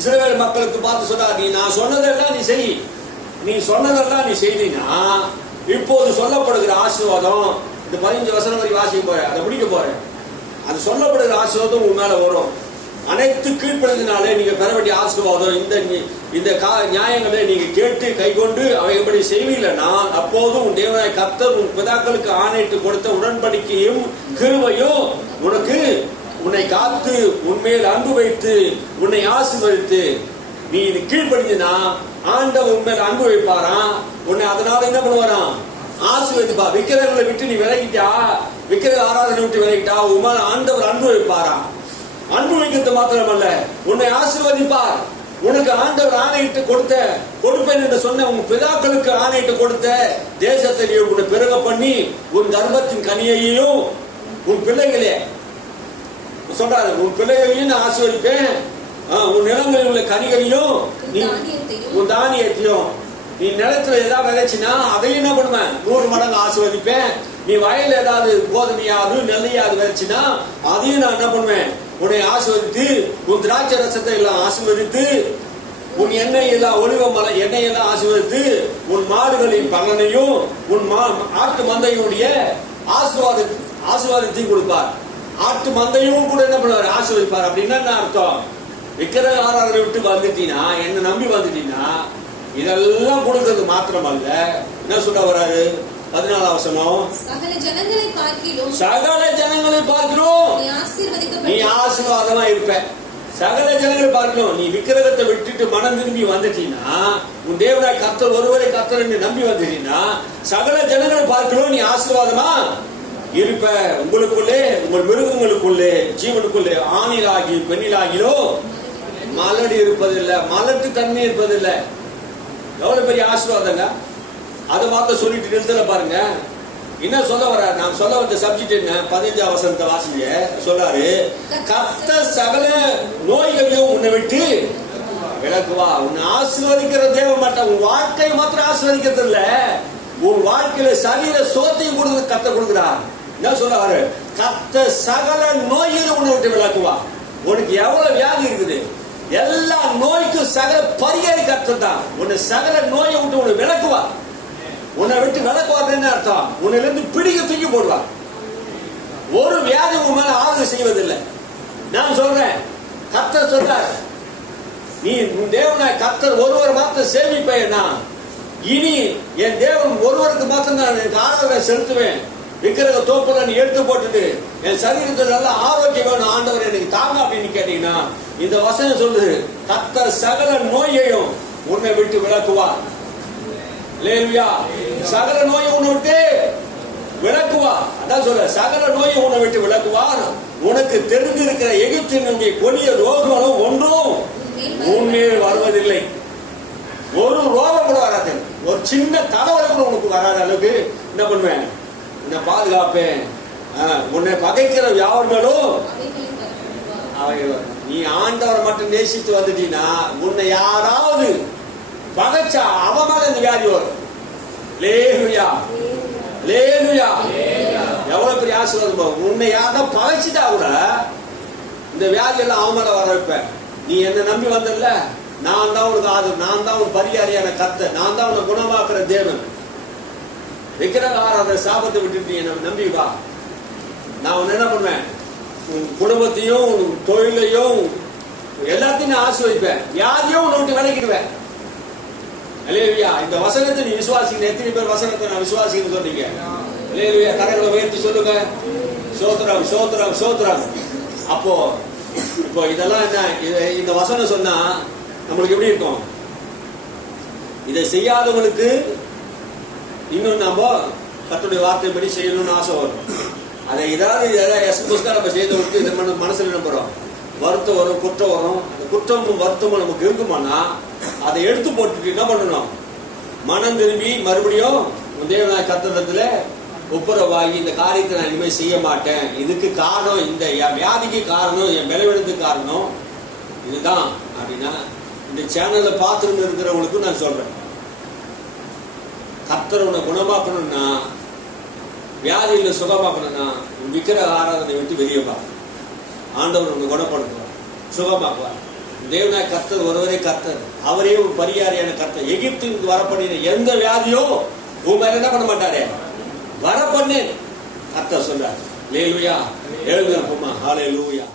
இஸ்ரவேல் மக்களுக்கு பார்த்து சொன்னார், நீ நான் சொன்னதெல்லாம் நீ செய். நீ சொன்னதெல்லாம் நீ செய்தீன்னா இப்போது சொல்லப்படுகிற ஆசீர்வாதம், இந்த 15 வசனம் வரை வாசிக்க போறேன், அதை முடிக்க போறேன். அது சொல்லப்படுகிற ஆசீர்வாதம் உன் மேல வரும். அனைத்து கீழ்ப்படினாலே நீங்க பெற வேண்டிய ஆசீர்வாதம். இந்த நியாயங்களை நீங்க கேட்டு கை கொண்டு அவைபடி செய்வீங்கன்னா அப்போதும் உன் தேவனாய் கர்த்தர் உன் பிதாக்களுக்கு ஆணையிட்டு கொடுத்த உடன்படிக்கையும் கிருபையும் உன்னை காத்து உன்மேல் அன்பு வைத்து உன்னை ஆசீர்வதித்து நீ இது கீழ்ப்படினா ஆண்டவர் உன்மேல் அன்பு வைப்பாராம். உன்னை அதனால என்ன பண்ணுவாராம், ஆசீர்வதிப்பா. விக்கிரகங்களை விட்டு நீ விலகிட்டா, விக்கிரக ஆராதனை விட்டு விலகிட்டா உன் மேல ஆண்டவர் அன்பு வைப்பாராம். அன்பு வைக்கிறது மாத்திரமல்ல, உன்னை ஆசீர்வதிப்பார். உனக்கு ஆண்டவர் ஆணையிட்டு கொடுப்பேன் என்று சொன்ன உன் பிதாக்களுக்கு ஆணையிட்டு கொடுத்த தேசத்தை உன்னை பெருக பண்ணி உன் கர்ப்பத்தின் கனியையும் உன் பிள்ளைகளே சொல்றாரு, உன் பிள்ளைகளையும் நான் ஆசீர்வதிப்பேன். உன் நிலங்களில் உள்ள கனிகளையும் உன் தானியத்தையும் நீ நிலத்துல ஏதாவது விதைச்சினா அதையும் என்ன பண்ணுவேன், 100 மடங்கு ஆசீர்வதிப்பேன். நீ வயல் ஏதாவது கோதுமையாவது நெல்லையாவது விதைச்சினா அதையும் நான் என்ன பண்ணுவேன், உன்னை ஆசீர்வதித்து உன் திராட்சை ரசத்தை எல்லாம் ஆசீர்வதித்து உன் எண்ணெய் எல்லாம் ஒலிவ மலை எண்ணெய் எல்லாம் ஆசீர்வதித்து உன் மாடுகளின் பலனையும் உன் ஆட்டு மந்தையுடைய ஆசீர்வாதத்தையும் கொடுப்பார். ஆட்டு மந்தையும் கூட என்ன பண்ணுவார், ஆசீர்வதிப்பார். அப்படின்னா என்ன அர்த்தம், விக்கிரக ஆராதனை விட்டு வந்துட்டீங்கன்னா, என்ன நம்பி வந்துட்டீங்கன்னா இதெல்லாம் கொடுக்கிறது மாத்திரமல்ல, என்ன சொல்ல வராரு 14 வசனம், சகல ஜனங்களை பார்க்கிறோம் நீ ஆசீர்வாதமா இருப்ப. சகல ஜனங்கள் பார்க்கணும். நீ விக்கிரகத்தை விட்டுட்டு மனம் திரும்பி வந்துட்டீங்கன்னா, உன் தேவனாய் கர்த்தர் ஒருவரை கர்த்தர் நம்பி வந்துட்டீங்கன்னா, சகல ஜனங்கள் பார்க்கணும் நீ ஆசீர்வாதமா இருப்ப. உங்களுக்குள்ளே, உங்கள் மிருகங்களுக்குள்ளே, ஜீவனுக்குள்ளே ஆணிலாகி பெண்ணிலாகிலோ மலடி இருப்பதில்லை, மலட்டு தன்மை இருப்பதில்லை. எவ்வளவு பெரிய ஆசீர்வாதங்க. அதை மாத்த சொல்லிட்டு நிறுத்தல பாருங்க. என்ன சொல்ல வர? நான் சொல்ல வந்த சப்ஜெக்ட் என்ன? 15 வசனத்தை வாசிங்க. சொல்றாரு, கர்த்தர் சகல நோய்களையும் உன்னை விட்டு விலக்குவா. உன்னை ஆசீர்வதிக்கிற தேவ மாட்டா. உன் வாழ்க்கையை மாத்திரம் ஆசீர்வதிக்கிறது இல்ல, உன் வாழ்க்கையில சரீர சோத்தையும் கொடுத்து கர்த்தர் கொடுக்கிறார். என்ன சொல்றாரு? கர்த்தர் சகல நோய்களையும் உன்னை விட்டு விலக்குவா. உனக்கு எவ்வளவு வியாதி இருக்குது, எல்லா நோய்க்கும் சகல பரிகாரி கர்த்தர் தான். உன்னை சகல நோயை விட்டு உன்னை விலக்குவா. உன்னை விட்டு விலக்குவார்ன்னு அர்த்தம், உன்னில இருந்து பிடிக்க தூக்கி போடுவார். ஒரு வியாதி உன் மேல ஆளுகை செய்வதில்லை. நான் சொல்றேன், கர்த்தர் சொல்றார், நீ தேவனாய் கர்த்தர் ஒருவர் மாத்திரம் சேமிப்பேனா, இனி என் தேவன் ஒருவருக்கு மாத்திரம் நான் எனக்கு ஆராதனை செலுத்துவேன். விக்கிரக தோப்புல நீ எடுத்து போட்டுட்டு என் சரீரத்தில் நல்ல ஆரோக்கியம் வேணும் ஆண்டவர் எனக்கு தாங்க அப்படின்னு கேட்டீங்கன்னா, இந்த வசனம் சொல்லுது, கர்த்தர் சகல நோயையும் உன்னை விட்டு விலக்குவார். அல்லேலூயா. சகல நோயை உன்னை விட்டு விலக்குவார். அதான் சொல்ற, சகல நோயை உன்னை விட்டு விலக்குவார். உனக்கு தெரிந்திருக்கிற எகிப்தினுடைய கொடிய ரோகங்களும் ஒன்றும் உன்மேல் வருவதில்லை. ஒரு ரோகம் கூட வராது. ஒரு சின்ன தலைவலி கூட உனக்கு வராத அளவுக்கு என்ன பண்ணுவேன்? உன்னை பாதுகாப்பேன். உன்னை பகைக்கிற யாவர்களும் நீ ஆண்டவரை மட்டும் நேசித்து வந்துட்டீங்கன்னா, உன்னை யாராவது பகைச்சா அவன் மேல இந்த வியாதி வரும். லேலுயா, லேலுயா. எவ்வளவு பெரிய ஆசீர்வாதம். உன்னை யாரும் பகைச்சிட்டா கூட இந்த வியாதி எல்லாம் அவன் மேல வர வைப்பேன். நீ என்ன நம்பி வந்தல்ல, நான் தான் உனக்கு ஆதரவு, நான் தான் உன் பரிகாரியான கர்த்தர், நான் தான் உன்னை குணமாக்குற தேவன். விக்கிரக ஆராதனை சாபத்தை விட்டுட்டு என்ன நம்பி வா. நான் உன்னை என்ன பண்ணுவேன்? உன் குடும்பத்தையும் தொழிலையும் எல்லாத்தையும் நான் ஆசீர்வதிப்பேன். வியாதியும் உன்னை விட்டு விலகிடுவேன். அல்லேலூயா. இந்த வசனத்தை நீ விசுவாசிங்க. எத்தனை பேர் வசனத்தை நான் விசுவாசின்னு சொன்னீங்க? அல்லேலூயா. கரங்களை உயர்த்தி சொல்லுங்க. சோத்திரம், சோத்திரம், சோத்திரம். அப்போ இப்போ இதெல்லாம் என்ன? இந்த வசனம் சொன்னா நம்மளுக்கு எப்படி இருக்கும்? இதை செய்யாதவங்களுக்கு இன்னும் நம்ம கர்த்தருடைய வார்த்தைப்படி செய்யணும்னு ஆசை வரும். அதை ஏதாவது புஸ்தகம் நம்ம செய்தவருக்கு இது மனசுல நம்புறோம், வருத்தம் வரும், குற்றம் வரும். அந்த குற்றமும் வருத்தமும் நமக்கு இருக்குமானா அதை எடுத்து போட்டுட்டு என்ன பண்ணணும்? மனம் திரும்பி மறுபடியும் தேவனாய் கர்த்தரிடத்துல ஒப்புரவாகி, இந்த காரியத்தை நான் இனிமேல் செய்ய மாட்டேன், இதுக்கு காரணம், இந்த வியாதிக்கு காரணம், என் பலவீனத்துக்கு காரணம் இதுதான் அப்படின்னா, இந்த சேனல்ல பார்த்துட்டு இருக்கிறவங்களுக்கும் நான் சொல்றேன், கர்த்தர் உன்னை குணமாக்கணும்னா, வியாதியில சுகமாக்கணும்னா, விக்கிரக ஆராதனை விட்டு வெளியே வா. ஆண்டவர் உன்னை குணப்படுத்துவார், சுகமாக்குவார். தேவனாய் கர்த்தர் ஒருவரே கர்த்தர், அவரே ஒரு பரிகாரியான கர்த்தர். எகிப்துக்கு வரப்பண்ணின எந்த வியாதியோ உன் மேல என்ன பண்ண மாட்டாரே, வரப்பண்ணு கர்த்தர் சொல்றார். அல்லேலூயா. எழுந்திருப்போமா? ஹல்லேலூயா.